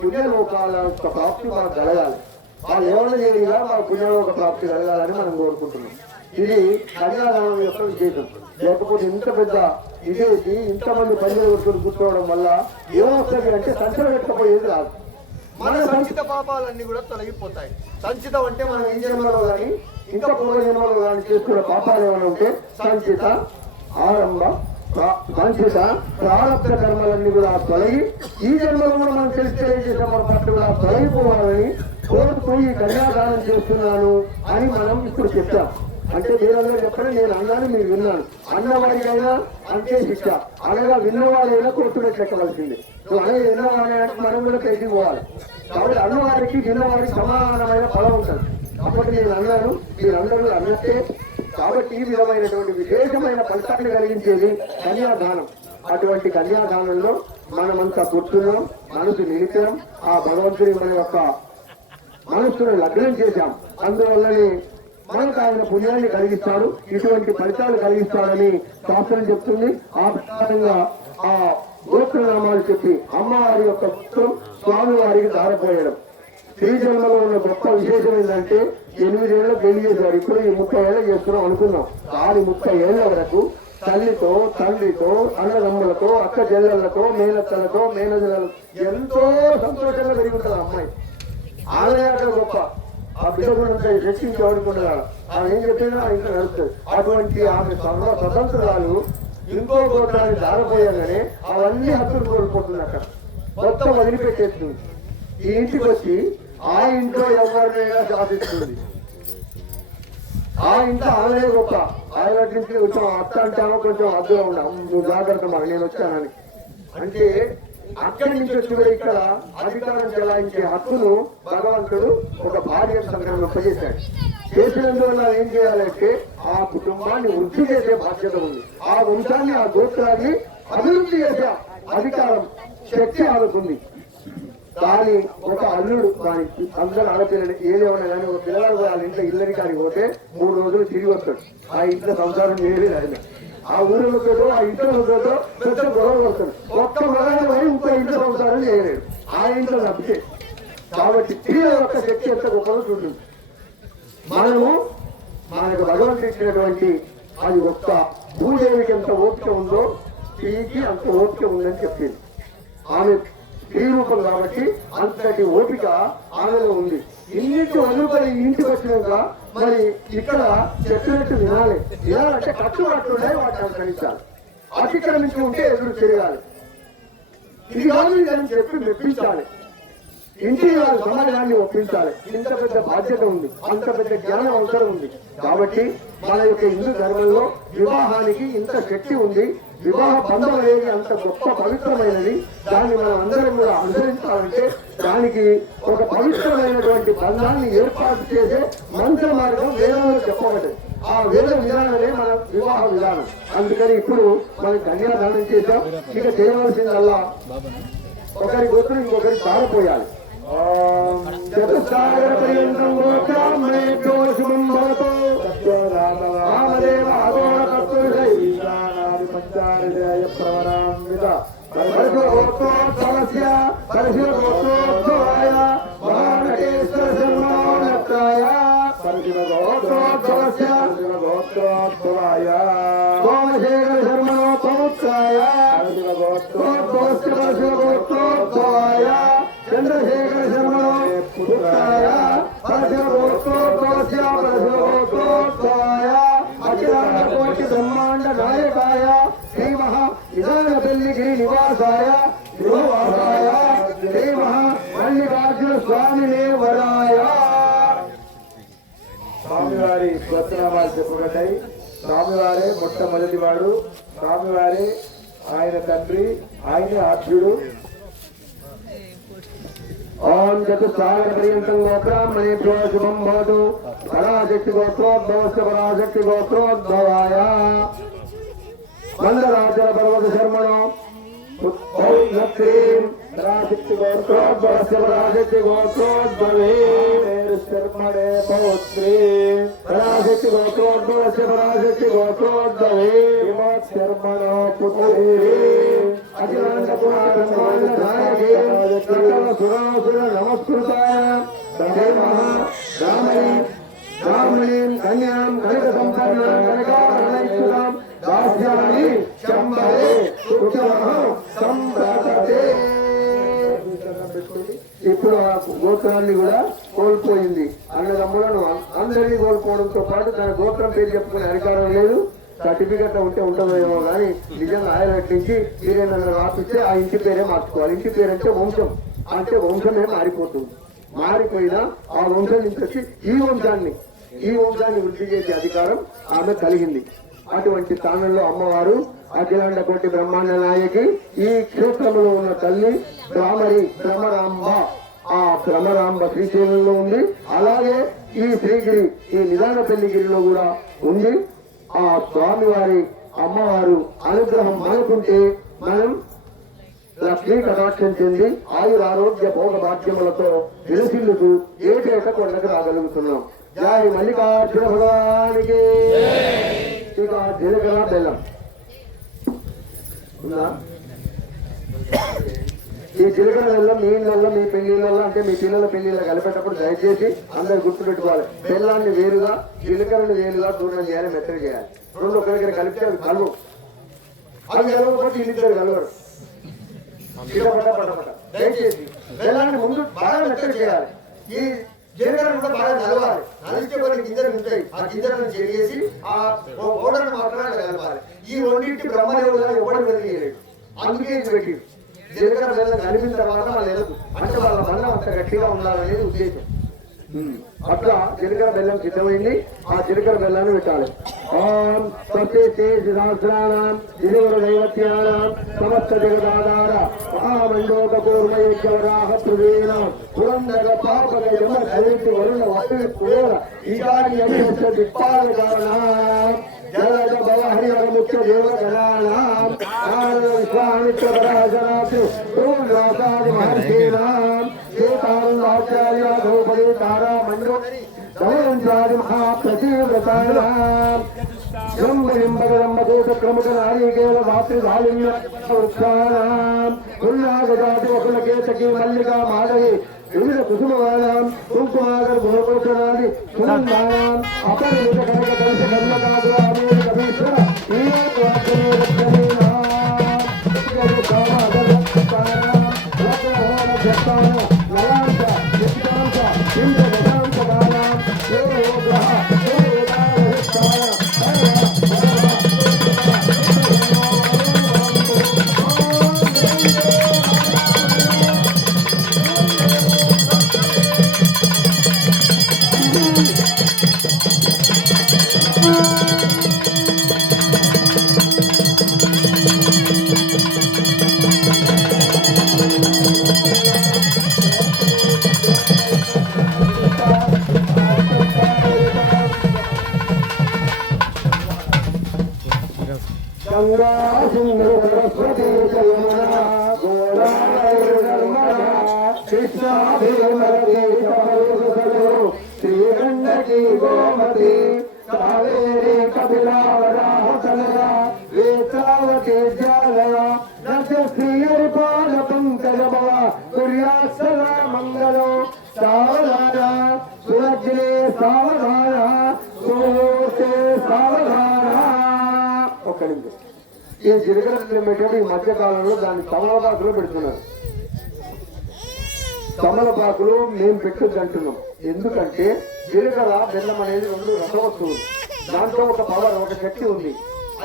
పుణ్యలోకాల యొక్క ప్రాప్తి మాకు కలగాలి. వాళ్ళు ఏమైనా చేయగా మా పుణ్యలోక ప్రాప్తి కలగాలని మనం కోరుకుంటున్నాం. ఇది కన్యాదానం యొక్క విశేషం. లేకపోతే ఇంత పెద్ద ఇదేసి ఇంతమంది పండుగ కూర్చోవడం వల్ల ఏమొస్తుంది అంటే సంచలనం ఎట్టపోయేది రాదు. మన సంచిత పాపాలన్నీ కూడా తొలగిపోతాయి. సంచితం అంటే మనం ఈ జన్మలో కానీ ఇంకా పూర్వ జన్మలో కానీ చేసుకున్న పాపాలు ఏమైనా ఉంటే సంచిత ఆరంభ సంచిత ప్రారంభ కర్మలన్నీ కూడా తొలగి ఈ జన్మలో కూడా మనం తెలియజేసిన పొరపాటు కూడా తొలగిపోవాలని కోరుతూ ఈ కన్యాదానం చేస్తున్నాను అని మనం ఇప్పుడు చెప్తాం. అంటే మీరందరూ చెప్పండి, నేను అన్నాను మీరు విన్నాను. అన్నవాడికైనా అంతే శిక్ష, అనగా విన్నవాడైనా కోర్టులో చెక్కవలసింది. నువ్వు అనేది విన్నవాడే అంటే మనం కూడా పెరిగి పోవాలి. కాబట్టి అన్నవాడికి విన్నవాడికి సమానమైన ఫలం ఉంటుంది. అప్పటి నేను అన్నాను, మీరందరూ అన్నట్టే. కాబట్టి ఈ విధమైనటువంటి విశేషమైన ఫలితాన్ని కలిగించేది కన్యాదానం. అటువంటి కన్యాదానంలో మనమంతా కూర్చున్నాం, మనసు నిలిపాం, ఆ భగవంతుని మన యొక్క మనస్సును లగ్నం చేశాం. అందువల్లనే మనకు ఆయన పుణ్యాన్ని కలిగిస్తాడు, ఇటువంటి ఫలితాలు కలిగిస్తాడని శాస్త్రం చెప్తుంది. ఆ ప్రకారంగా ఆ గోత్రనామాలు చెప్పి అమ్మవారి యొక్క పుత్రం స్వామి వారికి దారపోయడం శ్రీ జన్మలో ఉన్న గొప్ప విశేషం ఏంటంటే 8 ఏళ్ళు పెళ్లి చేశారు. ఇప్పుడు ఈ 30 ఏళ్ళు చేస్తున్నాం అనుకున్నాం. కానీ 30 ఏళ్ల వరకు తల్లితో తండ్రితో అన్నదమ్ములతో అక్క చెల్లెళ్లతో మేనత్తలతో మేనజలతో ఎంతో సంతోషంగా పెరిగి ఉంటుంది అమ్మాయి. ఆమె అక్కడ గొప్ప ఆ బిడ్డ కూడా ఉంటాయి, శక్తించి ఆడుకుంటున్నాడు. ఆమె ఏం చెప్పినా ఇంకా నడుస్తుంది. అటువంటి ఆమె స్వతంత్రాలు ఇంకో గోత్రాన్ని దారిపోయాగానే అవన్నీ హక్కులు కోల్పోతుంది. అక్కడ మొత్తం వదిలిపెట్టేస్తుంది. ఈ ఇంటికి వచ్చి ఆ ఇంట్లో ఎవరినైనా శాసిస్తుంది. ఆ ఇంట్లో ఆమె గొప్ప. ఆయన నుంచి కొంచెం అత్త అంటామో కొంచెం అద్దుగా ఉన్నాం, నువ్వు జాగ్రత్త మరి నేను వచ్చానని. అంటే అక్కడి నుంచి వచ్చి కూడా ఇక్కడ అధికారం చెలాయించే హక్కును భగవంతుడు ఒక భార్య సంగ్రహింపజేశాడు. చేసినందువల్ల ఏం చేయాలంటే ఆ కుటుంబాన్ని వృద్ధి చేసే బాధ్యత ఉంది. ఆ వంశాన్ని ఆ గోత్రాన్ని అభివృద్ధి చేసే అధికారం శక్తి ఆడుతుంది. కానీ ఒక అల్లుడు కానీ అందరూ ఆడపిల్లలు ఏదేమన్నా కానీ ఒక పిల్లలు వాళ్ళ ఇంట్లో ఇల్లరి కానీ పోతే 3 రోజులు తిరిగి వస్తాడు. ఆ ఇంట్లో సంసారం చేయలేదు ఆయన. ఆ ఊరిలోతో ఆ ఇంట్లోతో పెద్ద గొడవ పడుతుంది. ఒక్క గొడవ ఇంకో ఇంట్లో సంసారం చేయలేడు, ఆ ఇంట్లో తప్పితే. కాబట్టి స్త్రీల యొక్క శక్తి ఎంత గొప్పదో చూడండి. మనము మనకు భగవంతుడు ఇచ్చినటువంటి అది ఒక్క భూదేవికి ఎంత ఓపిక ఉందో స్త్రీకి అంత ఓపిక ఉందని చెప్పింది. ఆమె స్త్రీ రూపం కాబట్టి అంతటి ఓపిక ఆమెలో ఉంది. ఇన్నింటి వదులుకొని ఇంటికి వచ్చినాక మరి ఇక్కడ చెప్పినట్టు వినాలంటే కట్టుబట్టున్నాయి, వాటిని అనుసరించాలి. అతిక్రమించి ఉంటే ఎదురు తిరగాలి. ఇది కాదు అని చెప్పి మెప్పించాలి. ఇంటిని వాళ్ళ సమాజాన్ని ఒప్పించాలి. ఇంత పెద్ద బాధ్యత ఉంది, అంత పెద్ద జ్ఞానం అవసరం ఉంది. కాబట్టి మన యొక్క హిందూ ధర్మంలో వివాహానికి ఇంత శక్తి ఉంది. వివాహ బంధం అనేది అంత గొప్ప పవిత్రమైనది. దాన్ని మనం అందరం కూడా అనుసరించాలంటే దానికి ఒక పవిత్రమైనటువంటి బంధాన్ని ఏర్పాటు చేసే మంత్ర మార్గం వేదంలో చెప్పబడ్డది. ఆ వేద విధానమే మన వివాహ విధానం. అందుకని ఇప్పుడు మనం కన్యాదానం చేశాం. ఇక చేయవలసిందల్లా ఒకరి గోత్రం ఇంకొకరి దారిపోయాలి. చతుస్సాగర పర్యంతం గోత్రామేభ్యో శుభం భవతు. రామదేవ అగోర కర్తృశై పంచారిజయ ప్రవరాన్విత గోత్రోత్సవస్య గోత్రోత్సవాయ మహానటేశ్వర శర్మానత్రాయ గోత్రోత్సవస్య గోత్రోత్సవాయ సోమశేఖర శర్మణోపముత్రాయ గోత్రోత్సవస్య గోత్రోత్సవాయ చంద్రశేఖర శర్మణో పుత్రాయ పరశుగోత్రోత్సవస్య పరశుగోత్రోత్సవాయ అఖిలాండ కోటి బ్రహ్మాండ నాయకాయ శ్రీ మహా నిదానపల్లి గిరి నివాసాయ గృహవాసాయ శ్రీ మహా మల్లికార్జున స్వామినే వరాయ. స్వామివారి స్వత్నామాలు చెప్పబడ్డాయి. స్వామివారే మొట్టమొదటివాడు, స్వామివారే ఆయన తండ్రి, ఆయనే ఆద్యుడు. ఓం చతుస్సాగర పర్యంతం గోబ్రాహ్మణేభ్యో శుభం భవతు. పరాశక్తి గోత్రోద్భవస్య పరాశక్తి గోత్రోద్భవాయ మందరాచల పర్వత శర్మణో పరాశక్తి గోత్రోద్భవస్య పరాశక్తి గోత్రోద్భవే శర్మణే పౌత్రీ పరాశక్తి గోత్రోద్భవస్య పరాశక్తి గోత్రోద్భవే శర్మణో పుత్రీ అఖిలాండ నమస్కృతాయ బ్రాహ్మణీం కన్యాం కనక సంపన్నాం కనకాభరణైశ్వరాం దాస్యామి శంభరే సంప్రతే. ఇప్పుడు ఆ గోత్రాన్ని కూడా కోల్పోయింది. అన్నదమ్ములను అందరినీ కోల్పోవడంతో పాటు తన గోత్రం పేరు చెప్పుకునే అధికారం లేదు. సర్టిఫికెట్ ఉంటే ఉంటుందేమో కానీ నిజంగా ఆయన నుంచి మీరేమన్నా రాపిస్తే ఆ ఇంటి పేరే మార్చుకోవాలి. ఇంటి పేరు అంటే వంశం, అంటే వంశమే మారిపోతుంది. మారిపోయినా ఆ వంశం నుంచి వచ్చి ఈ వంశాన్ని వృద్ధి చేసే అధికారం ఆమె కలిగింది. అటువంటి స్థానంలో అమ్మవారు అఖిలాండ కోటి బ్రహ్మాండ నాయకి. ఈ క్షేత్రంలో ఉన్న తల్లి భ్రమరాంబ. ఆ భ్రమరాంబ శ్రీశైలంలో ఉంది. అలాగే ఈ శ్రీగిరి, ఈ నిదానపల్లిగిరిలో కూడా ఉంది. ఆ స్వామివారి అమ్మవారు అనుగ్రహం మనకుంటే మనం లక్ష్మీ కటాక్షం చెంది ఆయురారోగ్య భోగ భాగ్యములతో విలసిల్లుతూ ఏకైక కొండకు రాగలుగుతున్నాం. జై మల్లికార్జున భగవానికి. ఇక జీలకర్ర బెల్లం ఉందా? ఈ జీలకర్ర బెల్లం మీ ఇళ్ళల్లో, మీ పెళ్లిళ్ళల్లో, అంటే మీ పిల్లల పెళ్లిళ్ళ కలిపేటప్పుడు దయచేసి అందరు గుర్తుపెట్టుకోవాలి. బెల్లాన్ని వేరుగా, జీలకర్రని వేరుగా దూరం చేయాలి, మెత్తగా చేయాలి. రెండు ఒక దగ్గర కలిపితే అవి కలువు. అవి కలవకపోతే ఇల్లిద్దరు కలవరు. దయచేసి బెల్లాన్ని ముందు బాగా మెత్తగా చేయాలి. ఈ జీలకర్ర కూడా బాగా నలవాలి. నలిస్తే కొన్ని గింజలు ఉంటాయి. ఆ గింజలను చెరిగేసి ఆ పౌడర్ని మాత్రమే కలపాలి. ఈ రెండింటి బ్రహ్మదేవుగా ఎవరు వెలిగేయలేడు. అందుకే ఇది పెట్టి జీలకర్ర బెల్లం కలిపిన తర్వాత వాళ్ళు వెళ్ళదు. అంటే వాళ్ళ బలం అంత గట్టిగా ఉండాలనేది ఉద్దేశం. అట్లా జీలకర్ర బెల్లం సిద్ధమైంది. ఆ జీలకర్ర బెల్లాన్ని పెట్టాలి. ఓం సహస్రాణం ఇరువురు దైవత్యానాం సమస్త జగదాధార మహామండోకూర్మయజ్ఞవరాహ ప్రవీణ పురందర పాపక జమ ధరించి వరుణ వస్తుర ఈశాన్యస్య దిక్పాలకారణాం జలజ భవ హరిహర ముఖ్య దేవగణానాం ఆనంద విశ్వామిత్ర పరాశరాసు పూర్ణాసాది మహర్షీనాం ఏతారుణాచార్య ద్రౌపది తారా మండోదరి ధనంజాది మహాప్రతివ్రతానాం ప్రముఖ నారీకేల మాతృధాలిన్య వృక్షాణాం పుణ్యాగజాతి వకులకేతకి మల్లికా మాధవి వివిధ కుసుమవానాం కుంకుమాగర్ గుణభూషణాది సునందానాం అపరిమిత కనక కలిసి కర్మకాదు అమేర కవీశ్వర గంగా సింధు సరస్వతి యమునా గోదావరి నర్మదా కృష్ణా భీమవతి శ్రీగండకి గోమతి కావేరి కపిలావరాహ కనరా వేతావతి జాలయ నచ శ్రీహరిపాద పంకజ భవ కుర్యాసన మంగళం సావధాన సురగ్నే సావధాన సుమూర్తే సావధాన. ఒక్క నిమిషం. ఈ జీలకర్ర పెట్టేది ఈ మధ్య కాలంలో దాన్ని తమలపాకులో పెడుతున్నారు. తమలపాకులు మేము పెట్టొద్దు అంటున్నాం. ఎందుకంటే జీలకర్ర బెల్లం అనేది రెండు రసవస్తువులు. దాంట్లో ఒక పవర్, ఒక శక్తి ఉంది.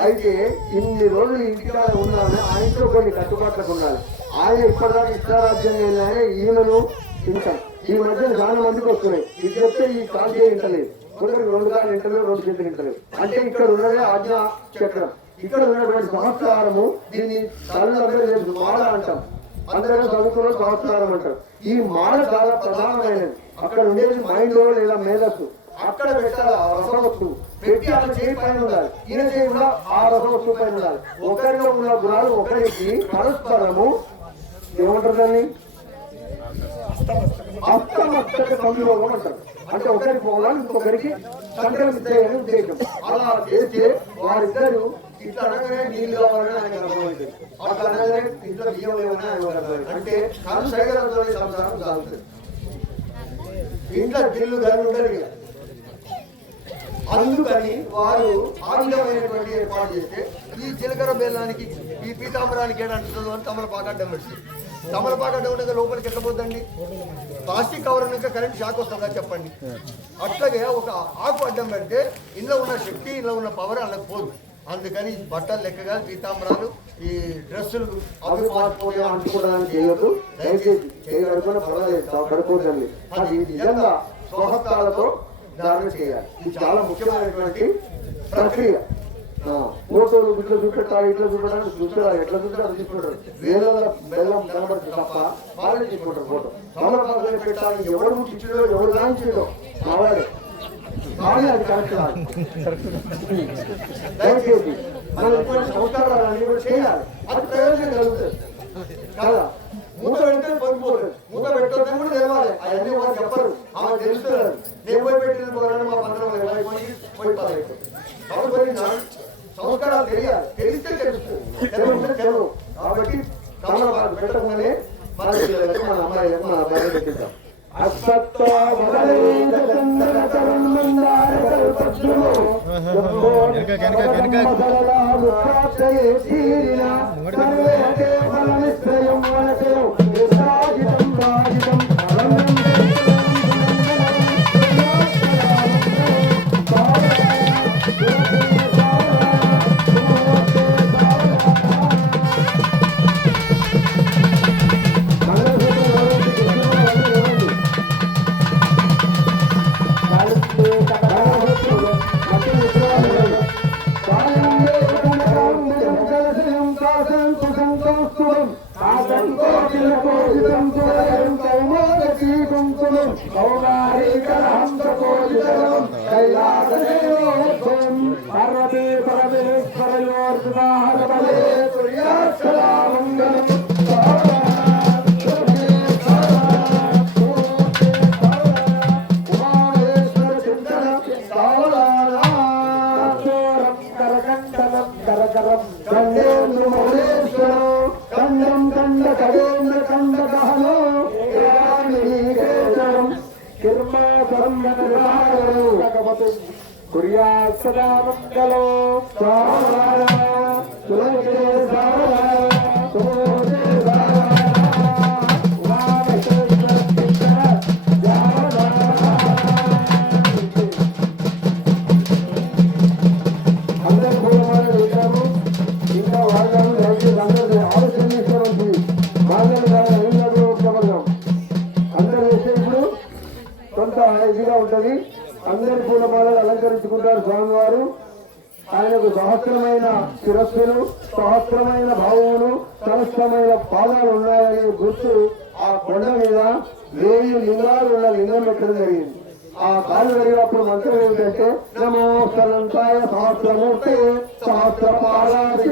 అయితే ఇన్ని రోజులు ఇంటికాడ ఉన్నాను, ఆ ఇంట్లో కొన్ని కట్టుబాట్లకు ఉండాలి. ఆయన ఇప్పటిదాకా ఇష్టారాజ్యం వెళ్ళాయని ఈమెను తింటాం. ఈ మధ్యన చాలా మందికి వస్తున్నాయి. ఇది చెప్తే ఈ కాలు ఇంటలేదు, కొందరికి రెండు కాళ్ళు ఇంటలేదు, రెండు చేతులు ఇంటలేదు. అంటే ఇక్కడ ఉన్నదే ఆజ్ఞా చక్రం. ఇక్కడ ఉన్నటువంటి సంస్కారము, దీన్ని తల్లందరూ మాల అంటాం. అందరూ చదువుకున్న సంస్కారం అంటారు. ఈ మాల చాలా ప్రధానమైనది. అక్కడ ఉండేది మైండ్ లేదా మేధస్సు. అక్కడ పెట్టాలి ఆ రసవస్తువు పెట్టి అక్కడ చేయి పైన ఉండాలి. ఈయన చేయి కూడా ఆ రసవస్తువు పైన ఉండాలి. ఒకరిలో ఉన్న గుణాలు ఒకరికి పరస్పరము ఏమంటారు దాన్ని అస్తమస్తక సంయోగం అంటారు. అంటే ఒకరికి పోవడానికి ఇంకొకరికి సంక్రమించాయని ఉద్దేశం. అలా చేస్తే వారిద్దరు ఇట్లా అనగానే నీళ్ళు కావాలని ఆయన అర్థమవుతుంది. అట్లా అనగానే ఇంట్లో బియ్యం ఏమైనా ఆయన అర్థమవుతుంది. అంటే కను సైగలతో సంసారం సాగుతుంది. ఇంట్లో గిల్లు గాలి ఉండదు. అందుకని వారు ఆ విధమైనటువంటి ఏర్పాటు చేస్తే ఈ జీలకర్ర బెల్లానికి ఈ పీతాంబరానికి ఏంటంటుందో అని తమలపాకు అడ్డం పెడుతుంది. తమలపాకు అడ్డం ఉండగా లోపలికి ఎట్లా పోద్దండి? ప్లాస్టిక్ కవర్ ఉన్నాక కరెంట్ షాక్ వస్తుందా చెప్పండి. అట్లాగే ఒక ఆకు అడ్డం పెడితే ఇందులో ఉన్న శక్తి ఇందులో ఉన్న పవర్ అన్నకు పోదు. అందుకని బట్టలు లెక్కగా పీతాంబరాలు ఈ డ్రెస్సులు అవి అనుకోవడానికి చేయొద్దు. దయచేసి చేయగలుగుతున్న పర్వాలేదు పడుకోదండి. అది నిజంగా స్వహస్తాలతో ధారణ చేయాలి. ఇది చాలా ముఖ్యమైనటువంటి ప్రక్రియ. ఫోటోలు ఇట్లా చూపెట్టాలి, ఇట్లా చూపెట్టాలి, చూసారు ఎట్లా చూసారు తీసుకుంటారు. వేల బెల్లం కనబడుతుంది తప్ప వాళ్ళే తీసుకుంటారు ఫోటో. తమలపాకులు పెట్టాలి. ఎవరు ముట్టించడో ఎవరు రాయించడో మావాడే కానీ అది కరెక్ట్ కాదు. దయచేసి మనం సంస్కారాలన్నీ కూడా చేయాలి. అది ప్రయోజనం కలుగుతుంది కదా. మూత పెడితే పడిపోతుంది. మూత పెట్టొద్దని కూడా తెలవాలి. అవన్నీ వాళ్ళు చెప్పరు. ఆమె తెలుస్తున్నారు. నేను పోయి పెట్టిన పోరాడు మా పండుగ పోయి కాబట్టి సంస్కారాలు తెలియాలి. తెలిస్తే తెలుస్తుంది. తెలుగుంటే తెలుగు. కాబట్టి తమలపాకు పెట్టకుండానే మన పిల్లలకు మన అమ్మాయిలకు మన అబ్బాయిలు పెట్టిద్దాం. ఉంటది. అందరి పూలమాలలు అలంకరించుకుంటారు స్వామివారు. ఆయనకు సహస్రమైన శిరస్సులు, సహస్రమైన భావములు, సహస్రమైన పాదాలు ఉన్నాయనే గుర్తు ఆ కొండ మీద 1000 లింగాలు ఉన్న లింగం పెట్టడం జరిగింది. ఆ కాలు జరిగినప్పుడు మంత్రం ఏమిటంటే నమో సనంతాయ సహస్రమూర్తి సహస్రపాదాది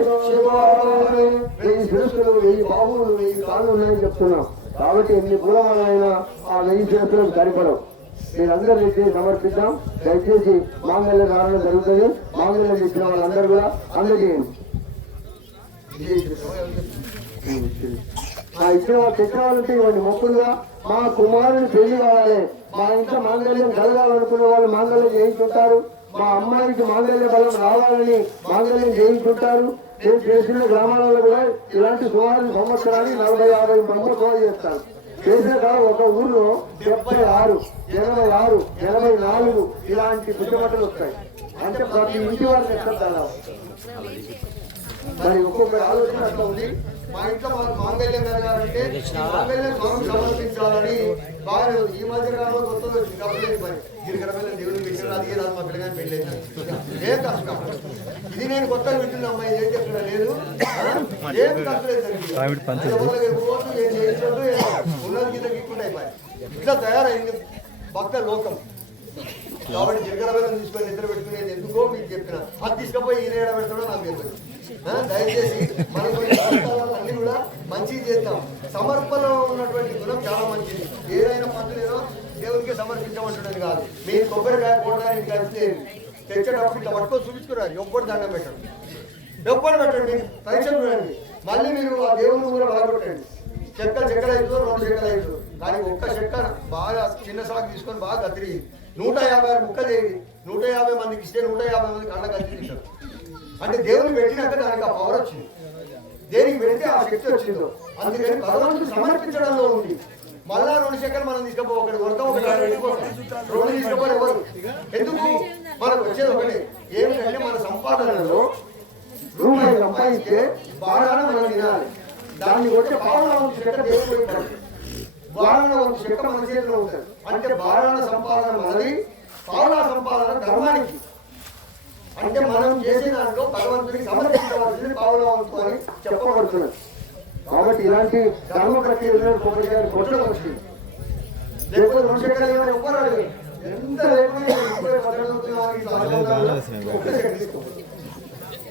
1000 శిరస్సులు, 1000 బాహువులు, 1000 కాళ్ళు ఉన్నాయని చెప్తున్నాం. కాబట్టి ఎన్ని పూలమాలైనా ఆ 1000 శిరస్సులకు సరిపడవు. మీరందరూ తెచ్చి సమర్పిద్దాం. దయచేసి మాంగళ్య ధారణ జరుగుతుంది. మాంగళ్యం ఇచ్చిన వాళ్ళందరూ కూడా అందజేయండి. ఇచ్చిన వాళ్ళు తెచ్చిన వాళ్ళంటే ఇవ్వండి. మొక్కులుగా మా కుమారుని పెళ్లి కావాలి, మా ఇంట్లో మాంగళ్యం కలగాలనుకునే వాళ్ళు మాంగళ్యం చేయించుంటారు. మా అమ్మాయికి మాంగళ్య బలం రావాలని మాంగళ్యం చేయించుంటారు. నేను చేసిన గ్రామాలలో కూడా ఇలాంటి సుమారు సంవత్సరానికి 40-50 బ్రహ్మోత్సవాలు చేస్తారు. చేసిన కాలం ఒక ఊర్లో 76, 86, 84 ఇలాంటి పుట్టమట్టలు వస్తాయి. అంటే ప్రతి ఇంటి వారికి ఎక్కడ మరి ఒక్కొక్క ఆలోచన అట్లా ఉంది. మా ఇంట్లో మాంగళ్యం జరగాలంటే మాంగళ్యం సమర్పించాలని బాగా ఈ మధ్య కాలంలో కొత్తగా గిరికరమైన దేవుని పెట్టారు, అది రాదు మా పిల్లగాని పెళ్ళి ఏం ఖర్చు కాదు. ఇది నేను కొత్తగా వింటున్నా అమ్మాయి, ఏం చెప్పినా లేదు, ఏం ఖర్చు లేదు. ఏం చేయించదు, ఉన్నది గీత గిక్కుంటే అయిపోయి ఇట్లా తయారైంది భక్త లోకం. కాబట్టి గిరికరమైన తీసుకొని నిద్ర పెట్టుకునేది ఎందుకో మీకు చెప్పిన, అది తీసుకుపోయి ఈయన పెడతాడో నాకు తెలియదు. దయచేసి మన అన్ని కూడా మంచిది చేద్దాం. సమర్పణలో ఉన్నటువంటి గుణం చాలా మంచిది. ఏదైనా పంతులేదో దేవునికి సమర్పించమంటున్నది కాదు. మీరు కొబ్బరికాయ కొనడానికి కలిస్తే తెచ్చేటప్పుడు ఇట్లా పట్టుకొని చూపించుకున్నారు, ఎవ్వరు దండం పెట్టండి, ఎవ్వరు పెట్టండి, పరీక్ష చూడండి. మళ్ళీ మీరు ఆ దేవుని కూడా బాగొట్టండి. చెక్కలు అవుతుందో 2 చెక్కలు అవుతుందో, కానీ ఒక్క చెక్క బాగా చిన్న సాగు తీసుకొని బాగా కత్తిరి 150 ముక్కలు చేయండి. 150 మందికి ఇస్తే 150 మంది కళ్ళ కత్తిరి తింటారు. అంటే దేవుని పెట్టినాక దానికి ఆ పవర్ వచ్చింది, దేనికి పెడితే ఆ శక్తి వచ్చిందో. అందుకని భగవంతుడు సమర్పించడంలో ఉంది. మళ్ళా 2 చెక్కలు మనం తీసుకపో, ఒకటి కొడతాం, ఒకటి 2 తీసుకపోరు ఎవరు. ఎందుకు? మనకు వచ్చేది ఒకటి ఏమిటంటే మన సంపాదనలో రూపాయి సంపాదిస్తే బాగా మనం తినాలి. దాన్ని వచ్చే పావులా ఉంది చెక్క దేవుడు పెట్టాడు, బాగా ఉంది చెక్క మన చేతిలో ఉంటుంది. అంటే బారాణ సంపాదన మనది, పావులా సంపాదన ధర్మానికి. అంటే మనం చేసే దాంట్లో భగవంతుడికి సమర్పించవలసింది పావులా అని చెప్పబడుతున్నది. కాబట్టి ఇలాంటి ధర్మ ప్రక్రియ కొబ్బరికాయ కొట్టడం వచ్చింది. లేకపోతే 2 చెక్కలు ఏమైనా ఒక్కరాడు ఎంత లేకపోతే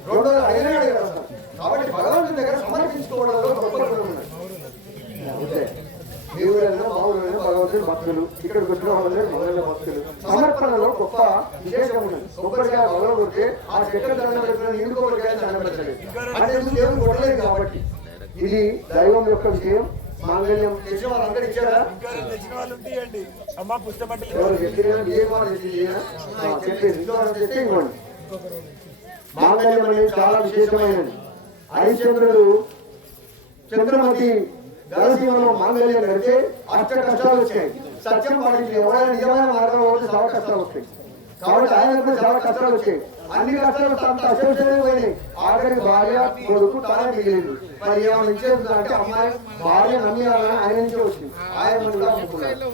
2 అడిగినాడు కదా. కాబట్టి భగవంతుని దగ్గర సమర్పించుకోవడంలో గొప్ప గుణం ఉన్నది. అంతే, దేవుడైనా మామూలైన భగవంతుని భక్తులు, ఇక్కడికి వచ్చిన వాళ్ళే మొదలైన భక్తులు. సమర్పణలో గొప్ప విశేషం ఉన్నది. కొబ్బరికాయ మొదలు కొడితే ఆ చెక్కలు దండం పెట్టిన ఇంటి కొబ్బరికాయ దండం పెట్టలేదు అంటే దేవుడు కొట్టలేదు. కాబట్టి ఇది దైవం యొక్క విషయం. మాంగళ్యం తెచ్చిన వాళ్ళందరూ ఇచ్చారా? ఇవ్వండి. మాంగళ్యం అనేది చాలా విశేషమైనది. హరిశ్చంద్రుడు చంద్రమతి గలసీమలో మాంగళ్యం కడితే అష్ట కష్టాలు వచ్చాయి. సత్యం పాటించి ఎవరైనా నిజమైన మార్గం పోతే చాలా కష్టాలు వస్తాయి. కాబట్టి ఆయన చాలా కష్టాలు వచ్చాయి. అన్ని కష్టాలు అంత అసలు పోయినాయి. ఆఖరికి భార్య కొడుకు తానే మిగిలింది. మరి ఏమైనా ఇచ్చేది అంటే అమ్మాయి భార్య నమ్మియాలని ఆయన నుంచే వచ్చింది. ఆయన కూడా అమ్ముకున్నాడు.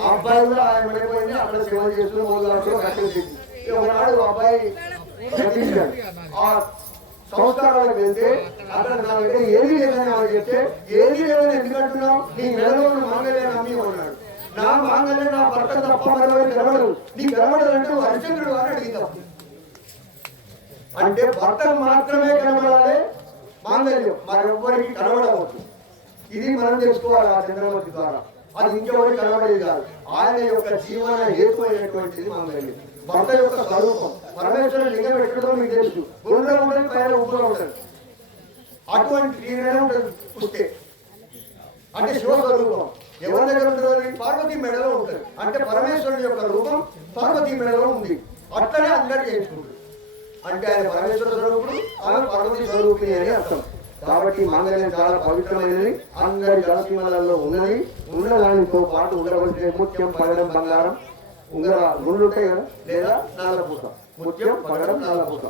ఆ అబ్బాయి కూడా ఆయన పడిపోయింది. అక్కడ సేవ చేస్తూ 3 లక్షలు కట్టేసి ఒకనాడు అబ్బాయి గతించాడు. ఆ సంస్కారాలకు వెళ్తే అక్కడ నా దగ్గర ఏది లేదని వాళ్ళు చెప్తే, ఏది లేదని ఎందుకంటున్నావు, నీ నెలలో మాంగళ్యాన్ని నమ్మి ఉన్నాడు. నా మాంగళ్యం నా భర్త తప్ప మరొకరికి కనబడదు, నీ కనబడదంటూ హరిశ్చంద్రుడు అని అడిగిందాం. అంటే భర్తకు మాత్రమే కనబడాలి మాంగళ్యం, మరెవ్వరికి కనబడవచ్చు. ఇది మనం తెలుసుకోవాలి ఆ చంద్రమతి ద్వారా. అది ఇంకెవరికి కనబడేది కాదు. ఆయన యొక్క జీవన హేతువైనటువంటిది మాంగళ్యం. భర్త యొక్క స్వరూపం పరమేశ్వరుడు లింగం ఎక్కడో మీకు తెలుసు. గుండె ఉంటుంది, పైన ఉప్పుగా ఉంటుంది. అటువంటి తీరుగానే ఉంటుంది పుస్తే. అంటే శివస్వరూపం ఎవరి దగ్గర ఉంటుంది? పార్వతీ మెడలో ఉంటుంది. అంటే పరమేశ్వరుడు యొక్క రూపం పార్వతీ మెడలో ఉంది. అట్లనే అందరూ చేసుకుంటారు. అంటే ఆయన పరమేశ్వర స్వరూపుడు, ఆమె పార్వతీ స్వరూపిణి అని అర్థం. కాబట్టి మాంగళ్యం చాలా పవిత్రమైనది. అందరి గలసీమలలో ఉన్నది. ఉన్నదానితో పాటు ఉండవలసిన ముత్యం, పగడం, బంగారం, గుండ్లు ఉంటాయి కదా, లేదా నల్లపూస. ముత్యం, పగడం, నల్లపూస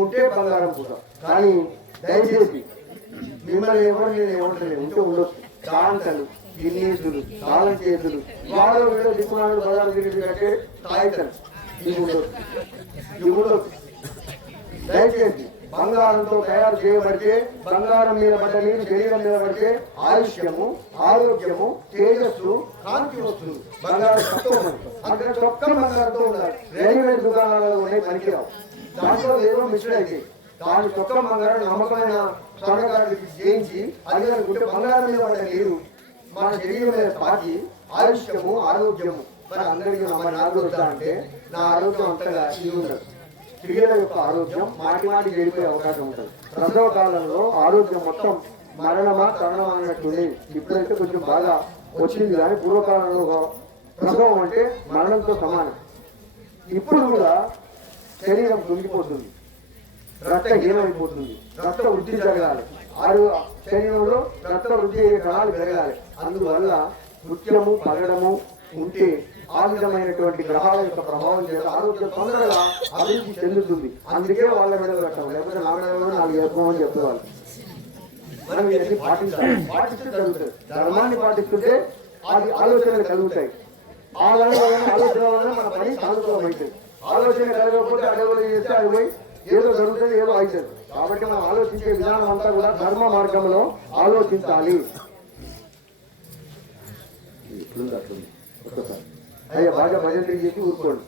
ఉంటే బంగారం పూస. కానీ దయచేసి మిమ్మల్ని ఎవరు నేను ఏమంటలేదు, ఉంటే ఉండొచ్చు. కాంతలు, గిన్నీసులు, తాళం చేతులు, వాళ్ళు వీళ్ళు దిక్కుమాలు బజారు తిరిగి కట్టే తాయితలు ఇవి ఉండొచ్చు, ఇవి ఉండొచ్చు. దయచేసి బంగారంతో తయారు చేయబడితే, బంగారం మీద పడ్డ నీరు శరీరం మీద పడితే ఆయుష్యము, ఆరోగ్యము, తేజస్సు, కాంతి వస్తుంది. బంగారం తక్కువ అంటే చొక్క బంగారంతో ఉండాలి. రెడీమేడ్ దుకాణాలలో ఉన్నాయి, పనికిరావు. దాంట్లో ఏదో మిషన్ అయితే దాని చొక్క బంగారం నమ్మకమైన స్వర్ణకారుడికి చేయించి అది అనుకుంటే బంగారం మీద పడ్డ నీరు మన శరీరం మీద తాకి ఆయుష్యము, ఆరోగ్యము. మరి అందరికీ మరి నాకు వద్దా అంటే నా ఆరోగ్యం అంతగా ఇది ఉండదు. స్త్రీల యొక్క ఆరోగ్యం మాటి మాటి వెళ్ళిపోయే అవకాశం ఉంటుంది. ప్రసవ కాలంలో ఆరోగ్యం మొత్తం మరణమా తరణమా అన్నట్టుంది. ఇప్పుడైతే కొంచెం బాగా వచ్చింది, కానీ పూర్వకాలంలో ప్రసవం అంటే మరణంతో సమానం. ఇప్పుడు కూడా శరీరం కుంగిపోతుంది, రక్తహీనమైపోతుంది, రక్త వృద్ధి జరగాలి. శరీరంలో రక్త వృద్ధి అయ్యే కణాలు పెరగాలి. అందువల్ల నృత్యము, పగడము ఉంటే ఆ విధమైనటువంటి గ్రహాల యొక్క ప్రభావం చేత ఆరోగ్యం తొందరగా అభివృద్ధి చెందుతుంది. అందుకే వాళ్ళ మెడలు కట్టాం, లేకపోతే నా మెడలో 4 వేసుకోమని చెప్పేవాళ్ళు. మనం ఇవన్నీ పాటించాలి, పాటిస్తే జరుగుతుంది. ధర్మాన్ని పాటిస్తుంటే అది ఆలోచనలు కలుగుతాయి. ఆ దాని వలన ఆలోచన వలన మన పని సాగుతూ అవుతుంది. ఆలోచన కలగకపోతే అడవులు చేస్తే అది పోయి ఏదో జరుగుతుంది, ఏదో అవుతుంది. కాబట్టి మనం ఆలోచించే విధానం అంతా కూడా ధర్మ మార్గంలో ఆలోచించాలి. ఒక్కసారి అయ్యా బాగా భజన చేసి ఊరుకోండి.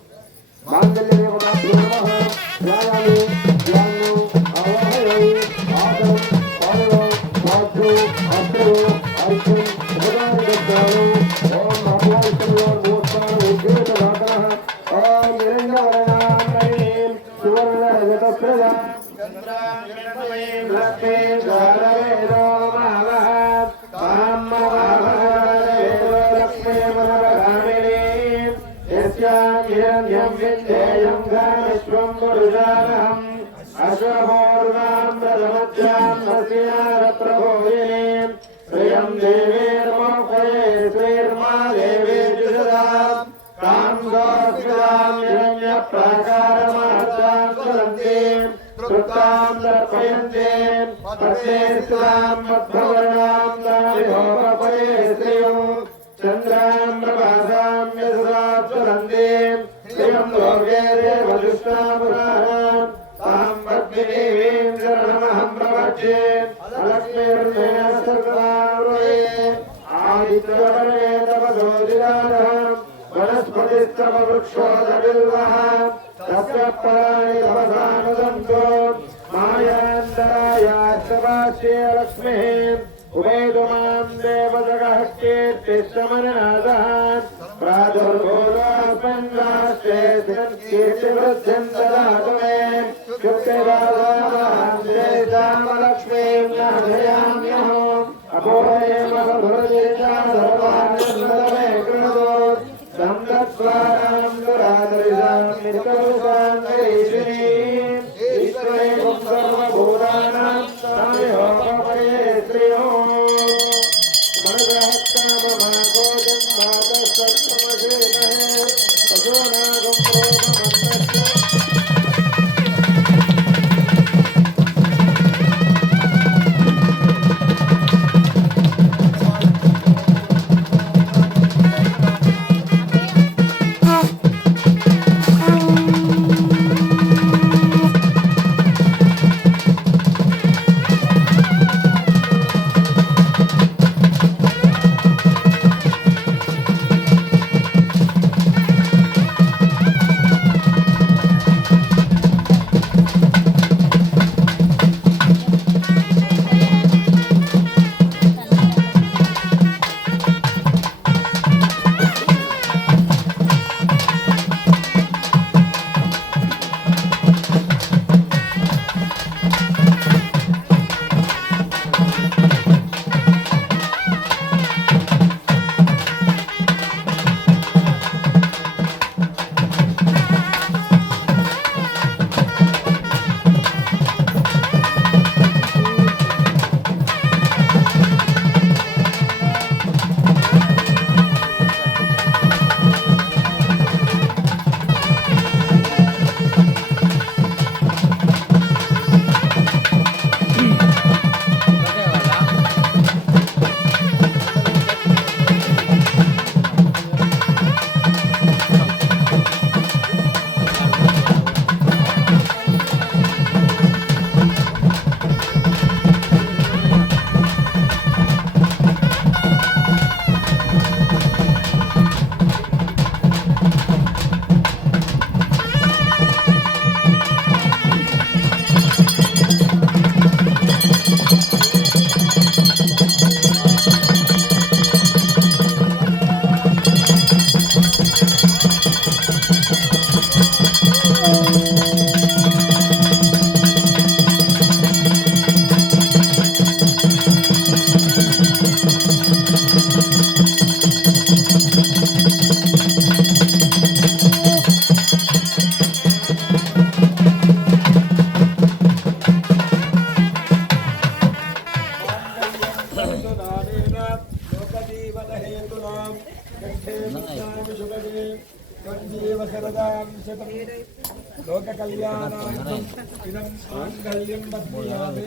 లోక కళ్యాణార్థం ఇదం మాంగళ్యం బధ్యామి.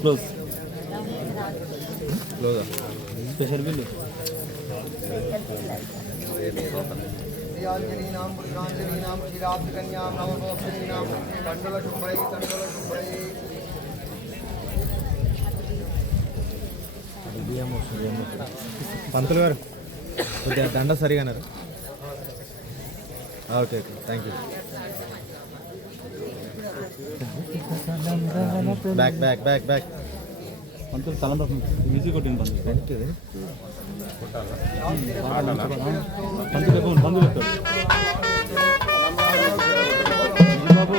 క్లోజ్ క్లోజా స్పెషల్ బిల్లు శ్రీయాంజనీనాం పురుషాంజనీనాం క్షీరాబ్ధికన్యాం నవమోక్షణీనాం తండల శుభ్రై పంతులు గారు కొద్దిగా దండ సరిగానారు. Okay okay thank you. Back back back back పంతులు తలంత ఈజీ కొట్టింది పంతులు పంతులు పంతులు చెప్తాడు బాబు.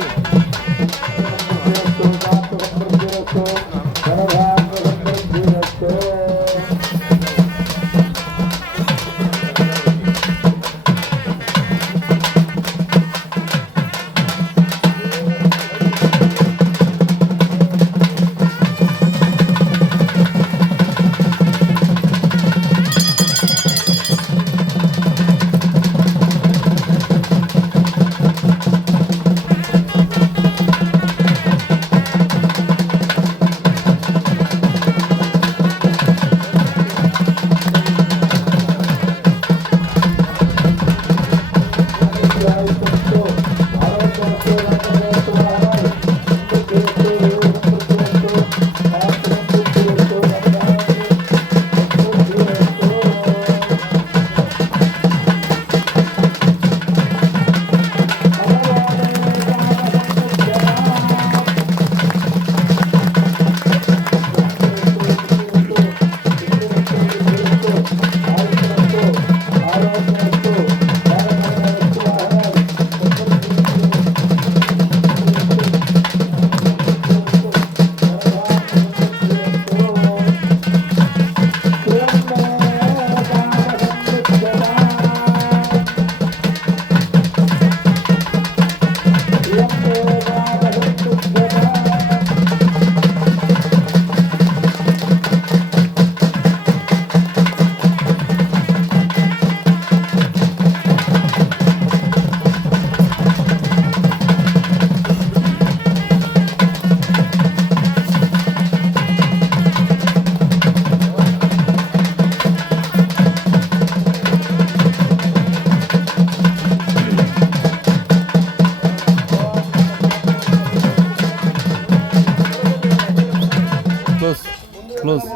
క్లోజ్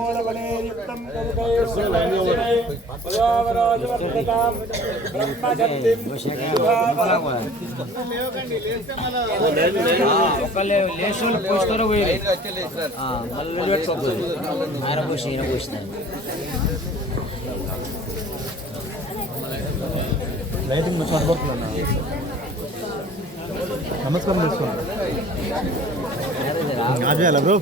లైటింగ్ మంచిగా అనుకుంటున్నా. నమస్కారం చేసుకోండి. బ్రో